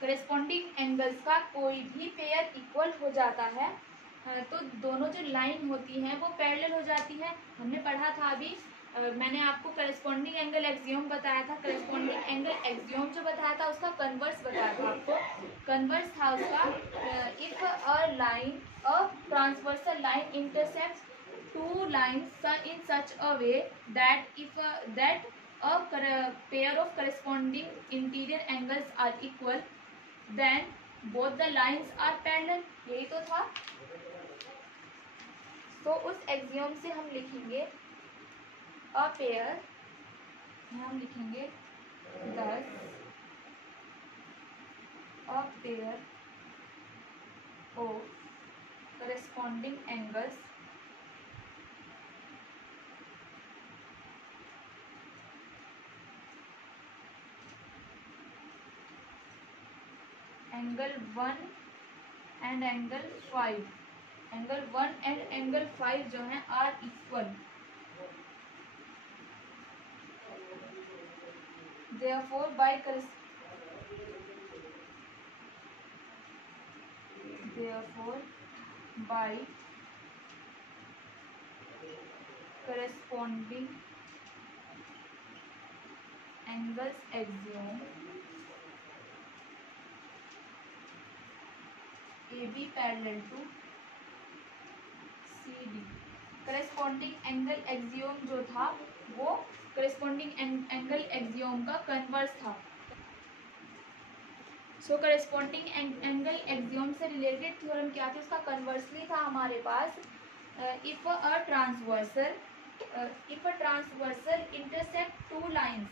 करस्पॉन्डिंग एंगल्स का कोई भी पेयर इक्वल हो जाता है तो दोनों जो लाइन होती हैं वो पैरेलल हो जाती है। हमने पढ़ा था अभी, मैंने आपको करस्पॉन्डिंग एंगल एक्सियोम बताया था। करस्पॉन्डिंग एंगल एक्सियोम जो बताया था उसका कन्वर्स बताया था आपको। कन्वर्स था उसका, if a line, a transversal line intersects two lines in such a way that if a pair of corresponding interior angles are equal, then both the lines are parallel। यही तो था। तो उस एक्सियोम से हम लिखेंगे अ पेयर, हम लिखेंगे thus a pair of corresponding angles angle 1 and angle 5, angle 1 and angle 5 जो है are equal, therefore by corresponding angles axiom AB parallel to CD। Corresponding angle axiom जो था वो करस्पॉन्डिंग एंगल एक्सियोम का converse था। So corresponding angle axiom से related theorem क्या था, उसका कन्वर्सली था हमारे पास, if a transversal intersect two lines,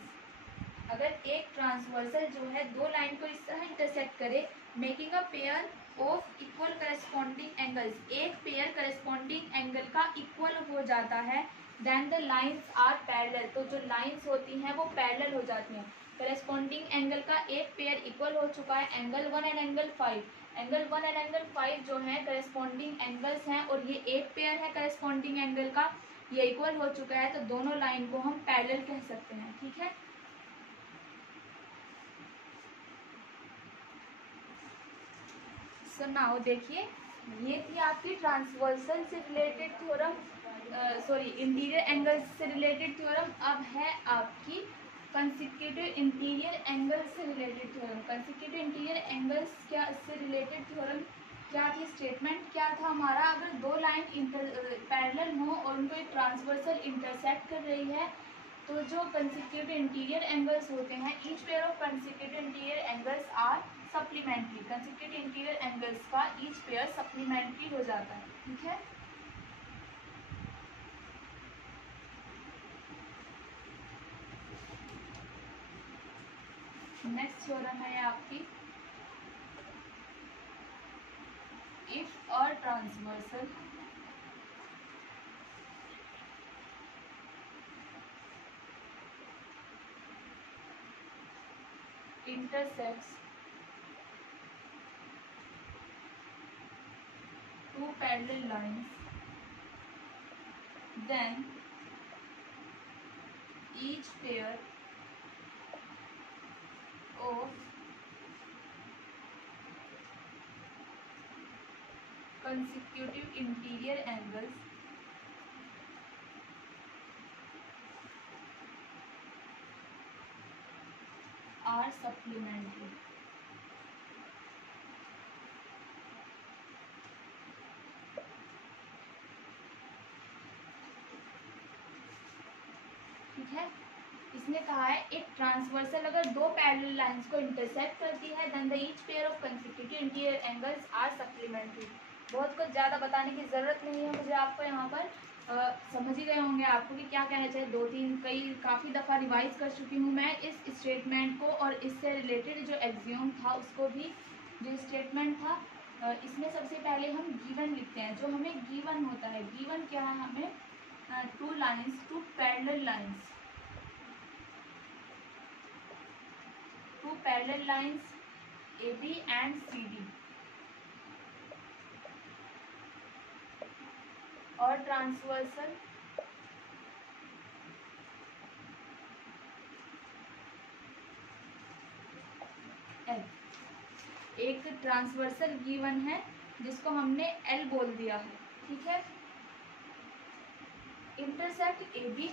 अगर एक ट्रांसवर्सल जो है दो लाइन को इस तरह इंटरसेक्ट करे, making a pair of equal corresponding angles, एक पेयर करस्पॉन्डिंग एंगल का इक्वल हो जाता है, then the lines are parallel, तो जो लाइंस होती हैं वो पैरेलल हो जाती हैं। करस्पॉन्डिंग एंगल का एक पेयर इक्वल हो चुका है, angle 1 and angle 5। Angle 1 and angle 5 जो है करस्पॉन्डिंग एंगल्स हैं और ये एक पेयर है करस्पॉन्डिंग एंगल का, ये इक्वल हो चुका है, तो दोनों लाइन को हम पैरेलल कह सकते हैं। ठीक है, सो नाउ देखिए, ये थी आपकी ट्रांसवर्सल से related theorem, sorry interior angles से रिलेटेड थ्योरम। अब है आपकी कंसेक्यूटिव इंटीरियर एंगल्स से related theorem. Consecutive interior angles क्या से रिलेटेड थ्योरम क्या थी, स्टेटमेंट क्या था हमारा, अगर दो लाइन पैरेलल हो और उनको एक ट्रांसवर्सल इंटरसेक्ट कर रही है तो जो कंसेक्यूटिव इंटीरियर एंगल्स होते हैं, each pair of consecutive interior angles are supplementary, consecutive interior angles का ईच पेयर सप्लीमेंट्री हो जाता है। ठीक है, नेक्स्ट थ्योरम है आपकी, if a transversal intersects two parallel lines, then each pair of consecutive interior angles are supplementary। ठीक है, इसने कहा है एक ट्रांसवर्सल अगर दो पैरेलल लाइंस को इंटरसेक्ट करती है, then the each pair of consecutive interior angles are supplementary. बहुत कुछ ज़्यादा बताने की ज़रूरत नहीं है मुझे आपको, यहाँ पर समझ ही गए होंगे आपको कि क्या कहना चाहिए। दो तीन काफ़ी दफ़ा रिवाइज कर चुकी हूँ मैं इस स्टेटमेंट को, और इससे रिलेटेड जो एक्सियोम था उसको भी, जो स्टेटमेंट था इसमें सबसे पहले हम गिवन लिखते हैं, जो हमें गिवन होता है। गिवन क्या है हमें? Two lines, two parallel lines, two parallel lines AB and CD, और ट्रांसवर्सल L। एक ट्रांसवर्सल गिवन है जिसको हमने L बोल दिया है, ठीक है। Intersect AB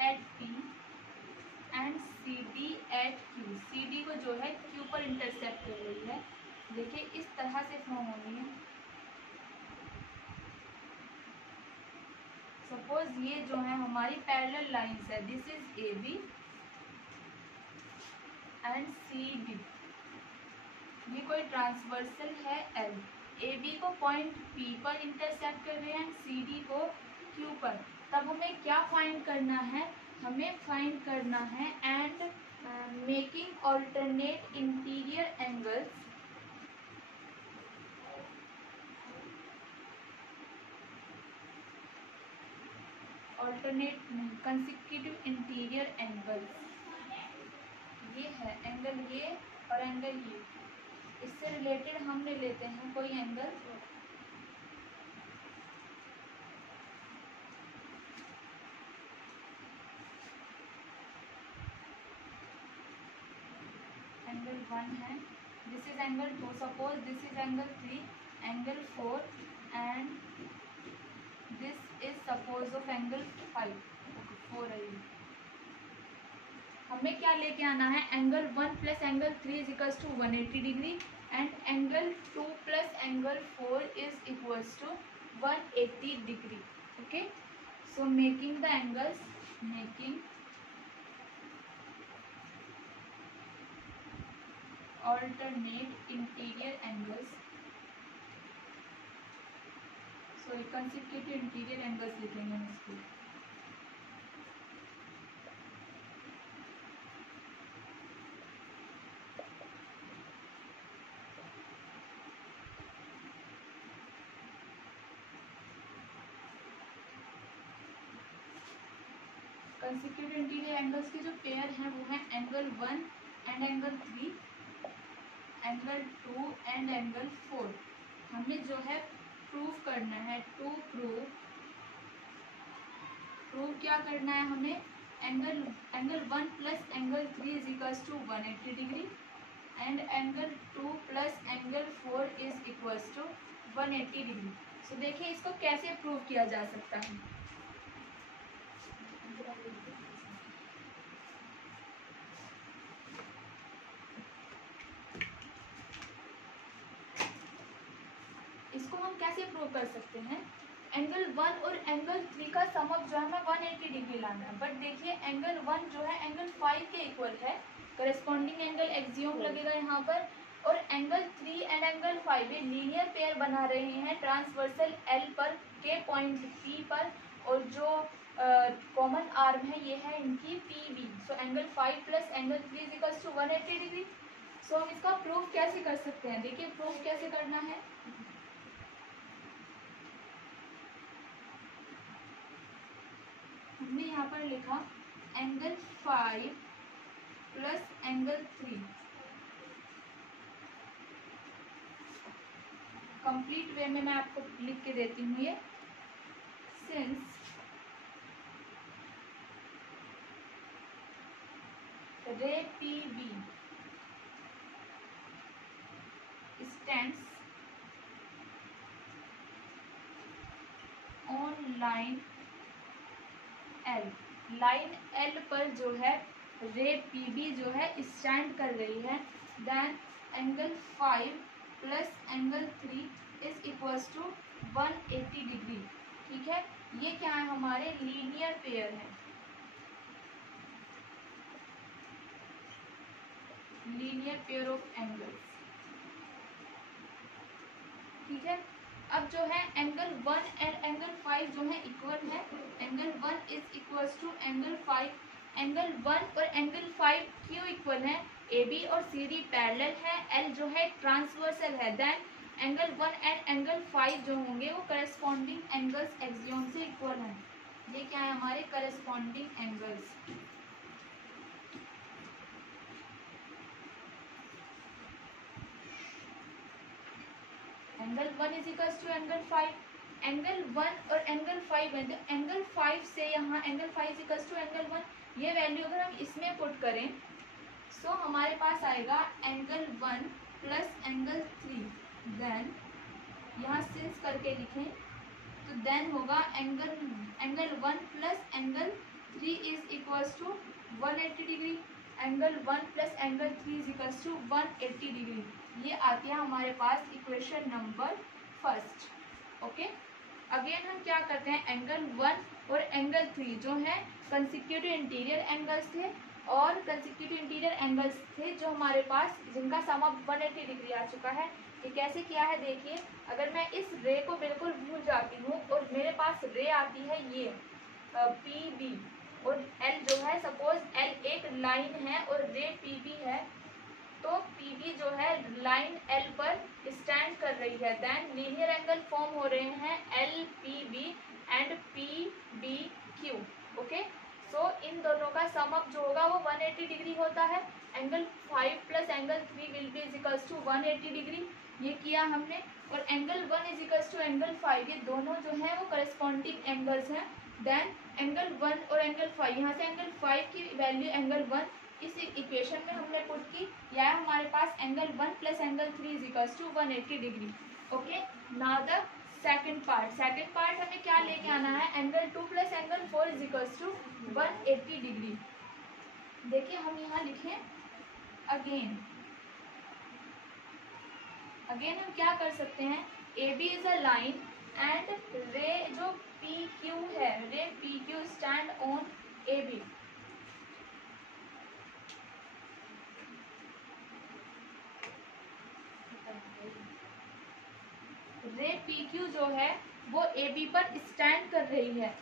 at P and CD at Q। CD को जो है Q पर इंटरसेक्ट कर रही है। देखिए इस तरह से फॉर्म होनी है। सपोज ये जो है हमारी पैरेलल लाइंस है, this is AB and CD। ये कोई ट्रांसवर्सल है L। AB को पॉइंट P पर इंटरसेक्ट कर रहे हैं, CD को Q पर। तब हमें क्या फाइंड करना है? हमें फाइंड करना है and making alternate interior angles, alternate consecutive interior angles. ये है एंगल ये और एंगल ये, इससे रिलेटेड हम ले लेते हैं कोई एंगल। एंगल 1 है, this is angle 2, suppose this is angle 3, angle 4 and this is suppose of angle 5, 4 है। हमें क्या लेके आना है? Angle 1 plus angle 3 is equals to 180 degree and angle 2 plus angle 4 is equals to 180 degree. Okay, so making the angles, making alternate interior angles, so consecutive interior angles लिखेंगे हम इसको। Consecutive interior angles के जो pair हैं वो हैं angle 1 and angle 3, angle 2 and angle 4। हमें जो है प्रूव करना है, टू प्रूव क्या करना है हमें? Angle 1 plus angle 3 is equals to 180 degree and angle 2 plus angle 4 is equals to 180 degree. So देखिए इसको कैसे प्रूव किया जा सकता है। इसको हम कैसे प्रूव कर सकते हैं? एंगल 1 और एंगल 3 का सम ऑफ जो है हमें 180 डिग्री लाना है, बट देखिए एंगल 1 जो है एंगल 5 के इक्वल है, करेस्पॉन्डिंग एंगल एक्सियोम लगेगा यहाँ पर, और एंगल 3 एंड एंगल 5 ये लीनियर पेयर बना रहे हैं ट्रांसवर्सल L पर के पॉइंट P पर, और जो कॉमन आर्म है ये है इनकी PB। So angle 5 plus angle 3 is equals to 180 degree. So हम इसका प्रूफ कैसे कर सकते हैं? देखिए प्रूफ कैसे करना है। हमने यहाँ पर लिखा एंगल 5 प्लस एंगल 3। कंप्लीट वे में मैं आपको लिख के देती हूँ ये। सिंस रे PB stands on line L, line L पर जो है रे PB जो है स्टैंड कर रही है, then angle 5 plus angle 3 is equals to 180 degree. ठीक है, ये क्या है? हमारे लीनियर पेयर है, लीनियर पेयर ऑफ एंगल्स। ठीक है, अब जो है एंगल 1 एंड एंगल 5 जो है इक्वल है। Angle 1 is equals to angle 5। Angle 1 और एंगल 5 क्यों इक्वल है? AB और CD पैरेलल है, L जो है ट्रांसवर्सल है। देन एंगल 1 एंड एंगल 5 जो होंगे वो करस्पॉन्डिंग एंगल्स एक्सियम से इक्वल हैं। ये क्या है? हमारे corresponding angles. Angle 1 is equals to angle 5। Angle 1 और एंगल 5 है, तो एंगल 5 से यहाँ angle 5 is equals to angle 1, ये वैल्यू अगर हम इसमें पुट करें सो हमारे पास आएगा एंगल 1 प्लस एंगल 3। देन यहाँ सिंस करके लिखें तो देन होगा angle 1 plus angle 3 is equals to 180 degree. Angle 1 plus angle 3 is equals to 180 degree. ये आती है हमारे पास equation number first. Okay, again हम क्या करते हैं, एंगल 1 और एंगल 3 जो है कंसेक्यूटिव इंटीरियर एंगल्स थे और कंसेक्यूटिव इंटीरियर एंगल्स थे जो हमारे पास जिनका सम ऑफ 180 डिग्री आ चुका है। ये कैसे किया है देखिए, अगर मैं इस रे को बिल्कुल भूल जाती हूँ और मेरे पास रे आती है ये PB और L जो है, सपोज L एक लाइन है और रे PB है, तो PB जो है लाइन L पर स्टैंड कर रही है। देन लीनियर एंगल फॉर्म हो रहे हैं LPB एंड PBQ। ओके, सो इन दोनों का सम अप जो होगा वो 180 डिग्री होता है। Angle 5 plus angle 3 will be is equals to 180 degree. ये किया हमने। और angle 1 is equals to angle 5, ये दोनों जो है वो करस्पॉन्डिंग एंगल्स हैं। देन एंगल 1 और एंगल 5, यहाँ से एंगल 5 की वैल्यू एंगल 1 इस इक्वेशन में हमने पुट की, या हमारे पास angle 1 plus angle 3 is equals to 180 degree. Okay, now the second part. Second part हमें क्या लेके आना है, angle 2 plus angle 4 is equals to 180 degree. देखिए हम यहाँ लिखें अगेन हम क्या कर सकते हैं, AB is a line and रे जो PQ है, रे PQ स्टैंड ऑन AB। रे PQ जो है वो AB पर स्टैंड कर रही है।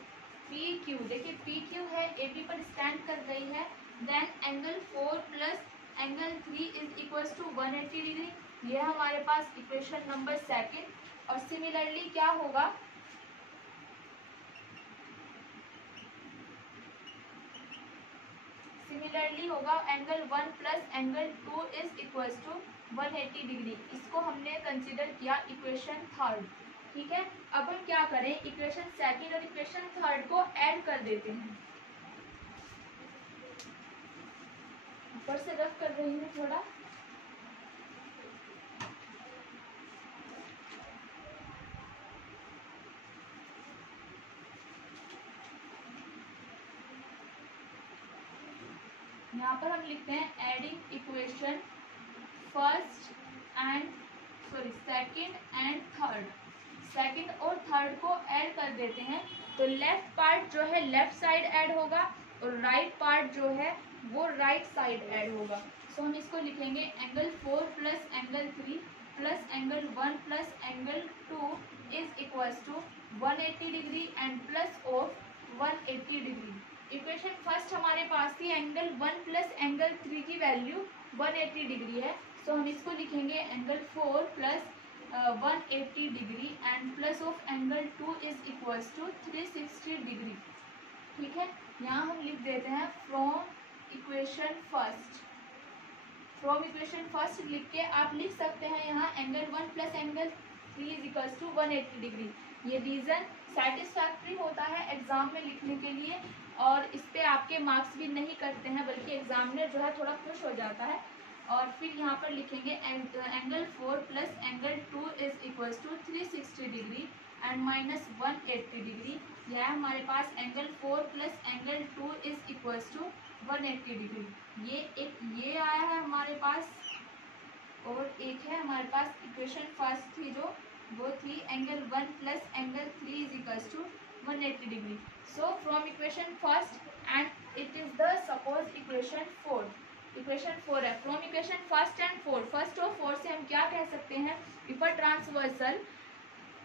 PQ देखिए PQ है AB पर स्टैंड कर रही है। Then angle 4 plus angle 3 is equals to 180 degree. ये हमारे पास इक्वेशन नंबर सेकंड। और सिमिलरली क्या होगा, सिमिलरली होगा angle 1 plus angle 2 is equals to 180 degree. इसको हमने कंसिडर किया इक्वेशन थर्ड। ठीक है, अब हम क्या करें, इक्वेशन सेकंड और इक्वेशन थर्ड को ऐड कर देते हैं। ऊपर से रफ कर रही हूँ थोड़ा। यहाँ पर हम लिखते हैं adding equation first and second and third. Second और थर्ड को ऐड कर देते हैं तो लेफ्ट पार्ट जो है लेफ्ट साइड ऐड होगा और राइट पार्ट जो है वो राइट साइड ऐड होगा। सो हम इसको लिखेंगे angle 4 plus angle 3 plus angle 1 plus angle 2 is equals to 180 degree and plus of 180 degree. Equation first हमारे पास थी एंगल 1 प्लस एंगल 3 की वैल्यू 180 डिग्री है। सो हम इसको लिखेंगे angle 4 plus 180 degree and plus of angle 2 is equals to 360 degree. ठीक है, यहाँ हम लिख देते हैं from equation first. From equation first लिख के आप लिख सकते हैं यहाँ angle 1 plus angle 3 is equals to 180 degree. ये रीजन सेटिस्फैक्ट्री होता है एग्जाम में लिखने के लिए और इस पे आपके मार्क्स भी नहीं करते हैं, बल्कि एग्जामिनर जो है थोड़ा खुश हो जाता है। और फिर यहाँ पर लिखेंगे angle 4 plus angle 2 is equals to 360 degree and minus 180 degree. यह है हमारे पास angle 4 plus angle 2 is equals to 180 degree. ये आया है हमारे पास। और एक है हमारे पास इक्वेशन फर्स्ट थी जो वो थी angle 1 plus angle 3 is equals to 180 degree. So from equation first and it is the suppose equation 4। Equation 4 है from equation first and 4। First और 4 से हम क्या कह सकते हैं, इफ अ ट्रांसवर्सल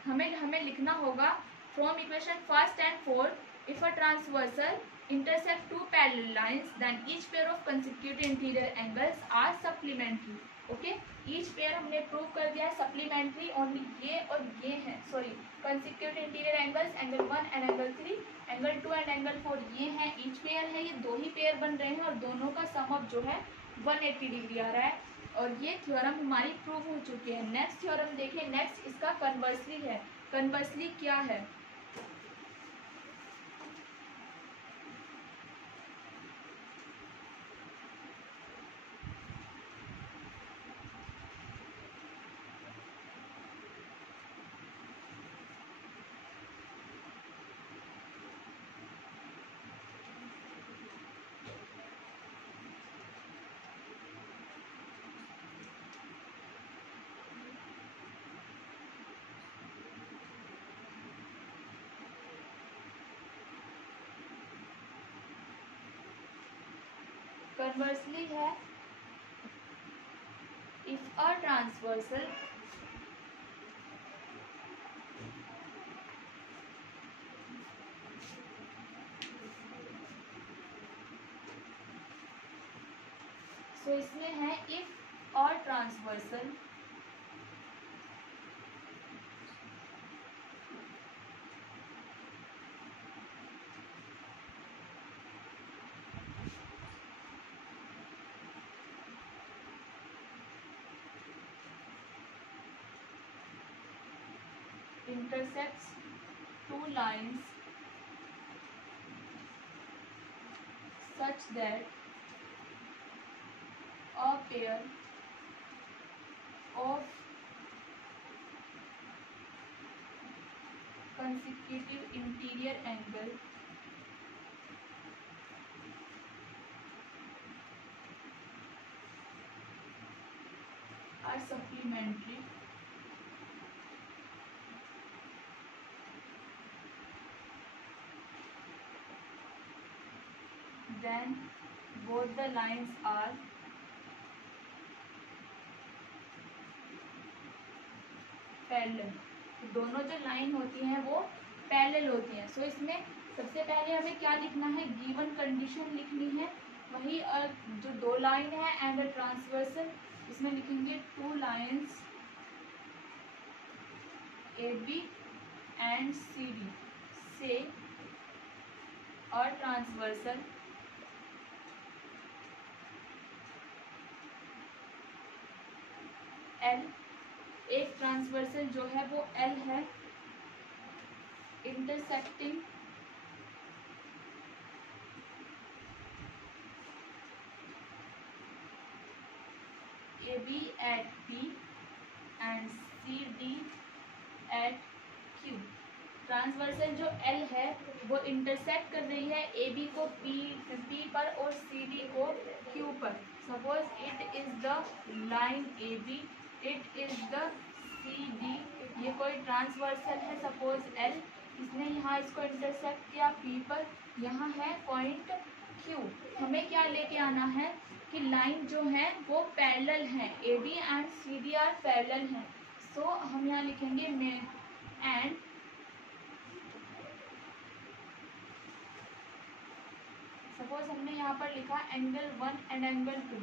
हमें लिखना होगा from equation first and fourth, if a transversal intersect two parallel lines then each pair of consecutive interior angles are supplementary. Okay, each pair हमने प्रूव कर दिया है सप्लीमेंट्री, ओनली ये और ये है, sorry consecutive interior angles angle 1 and angle 3, angle 2 and angle 4 ये है ईच पेयर है, ये दो ही पेयर बन रहे हैं और दोनों का सम अप जो है 180 डिग्री आ रहा है और ये थ्योरम हमारी प्रूव हो चुकी है। नेक्स्ट थ्योरम देखिए, नेक्स्ट इसका कन्वर्सली है। कन्वर्सली क्या है? कन्वर्सली है, इफ अ ट्रांसवर्सल सो इसमें है इफ और transversal intersects two lines such that a pair of consecutive interior angle are supplementary then both the lines are parallel. तो दोनों जो लाइन होती हैं वो पैरेलल होती हैं। सो इसमें सबसे पहले हमें क्या लिखना है, गिवन कंडीशन लिखनी है। वही जो दो लाइन है एंड ट्रांसवर्सल, इसमें लिखेंगे two lines A B and C D से और ट्रांसवर्सल एल, एक ट्रांसवर्सल जो है वो एल है, intersecting A B at P and C D at Q. Transversal जो एल है वो इंटरसेक्ट कर रही है ए बी को पी पर और सी डी को क्यू पर। Suppose it is the line A B, it is the C D, ये कोई ट्रांसवर्सल है सपोज एल, इसने यहाँ इसको इंटरसेक्ट किया पी पर, यहाँ है पॉइंट क्यू। हमें क्या लेके आना है कि लाइन जो है वो पैरेलल है, A B and C D are parallel हैं। सो हम यहाँ लिखेंगे में एंड सपोज हमने यहाँ पर लिखा angle 1 and angle 2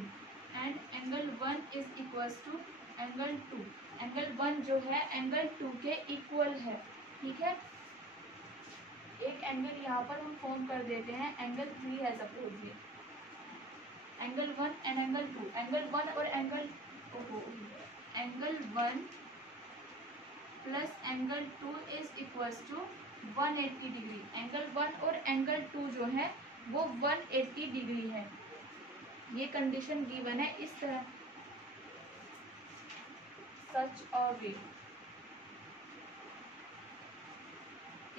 and angle 1 is equals to angle 2। Angle 1 जो है एंगल 2 के इक्वल है, ठीक है। एक एंगल यहाँ पर हम फॉर्म कर देते हैं, एंगल 3 है सपोज ये, एंगल 1 एंड एंगल 2, एंगल 1 और angle 1 plus angle 2 is equals to 180 degree. Angle 1 और एंगल 2 जो है वो 180 डिग्री है, ये कंडीशन गिवन है। इस तरह सच और वे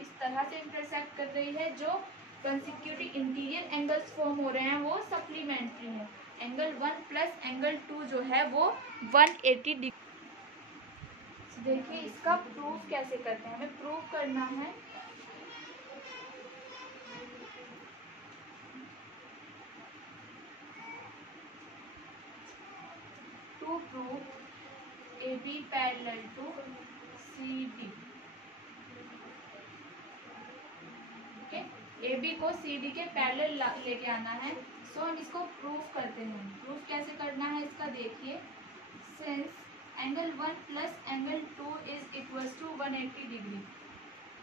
इस तरह से इंटरसेक्ट कर रही है, जो कंसिक्यूटिव इंटीरियर एंगल्स फॉर्म हो रहे हैं वो सप्लीमेंट्री है। एंगल 1 प्लस एंगल 2 जो है वो 180 डिग्री। देखिए इसका प्रूफ कैसे करते हैं, हमें प्रूफ करना है to prove AB parallel to CD A B को सी डी के पैरेलल लेके आना है। सो हम इसको प्रूफ करते हैं। प्रूफ कैसे करना है इसका देखिए। Since angle 1 plus angle 2 is equals to 180 degree,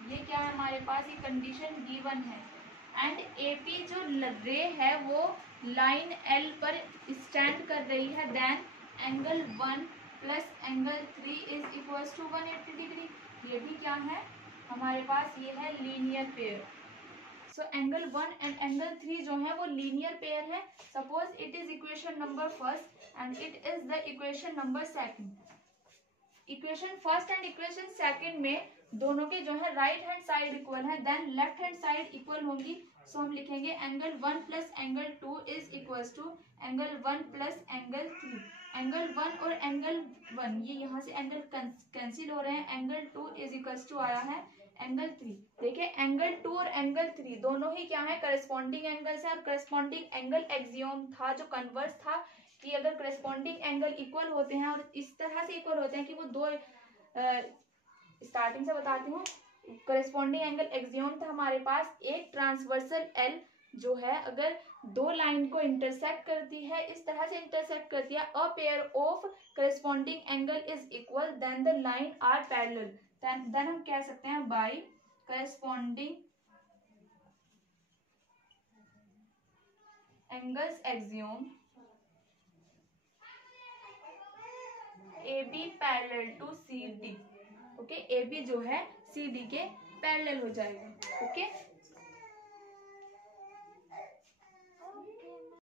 ये क्या है हमारे पास, ये कंडीशन गिवन है। एंड ए पी जो रे है वो लाइन एल पर स्टैंड कर रही है, then angle 1 plus angle 3 is equals to 180 degree. ये भी क्या है हमारे पास, ये है linear pair. So angle 1 and angle 3 जो है वो लीनियर पेयर है। Suppose it is equation number first and it is the equation number second. Equation first and equation second में दोनों के जो है राइट हैंड साइड इक्वल है, then left hand side equal होंगी। सो हम लिखेंगे angle 1 plus angle 2 is equals to angle 1 plus angle 3। Angle 1 और एंगल 1 ये यहाँ से एंगल कैंसिल हो रहे हैं। एंगल 2 इज इक्वल्स टू आया है एंगल 3। देखिए एंगल 2 और एंगल 3 दोनों ही क्या है, करस्पॉन्डिंग एंगल्स है। और करस्पॉन्डिंग एंगल एक्सियोम था जो कन्वर्स था कि अगर करस्पॉन्डिंग एंगल इक्वल होते हैं और इस तरह से इक्वल होते हैं कि वो दो, स्टार्टिंग से बताती हूँ, करस्पॉन्डिंग एंगल एक्सियोम था हमारे पास एक ट्रांसवर्सल एल जो है अगर दो लाइन को इंटरसेक्ट करती है, इस तरह से इंटरसेक्ट करती है, a pair of corresponding angle is equal then the line are parallel, then हम कह सकते हैं by corresponding angles axiom A B parallel to C D. Okay, A B जो है सी डी के पैरेलल हो जाएगा। ओके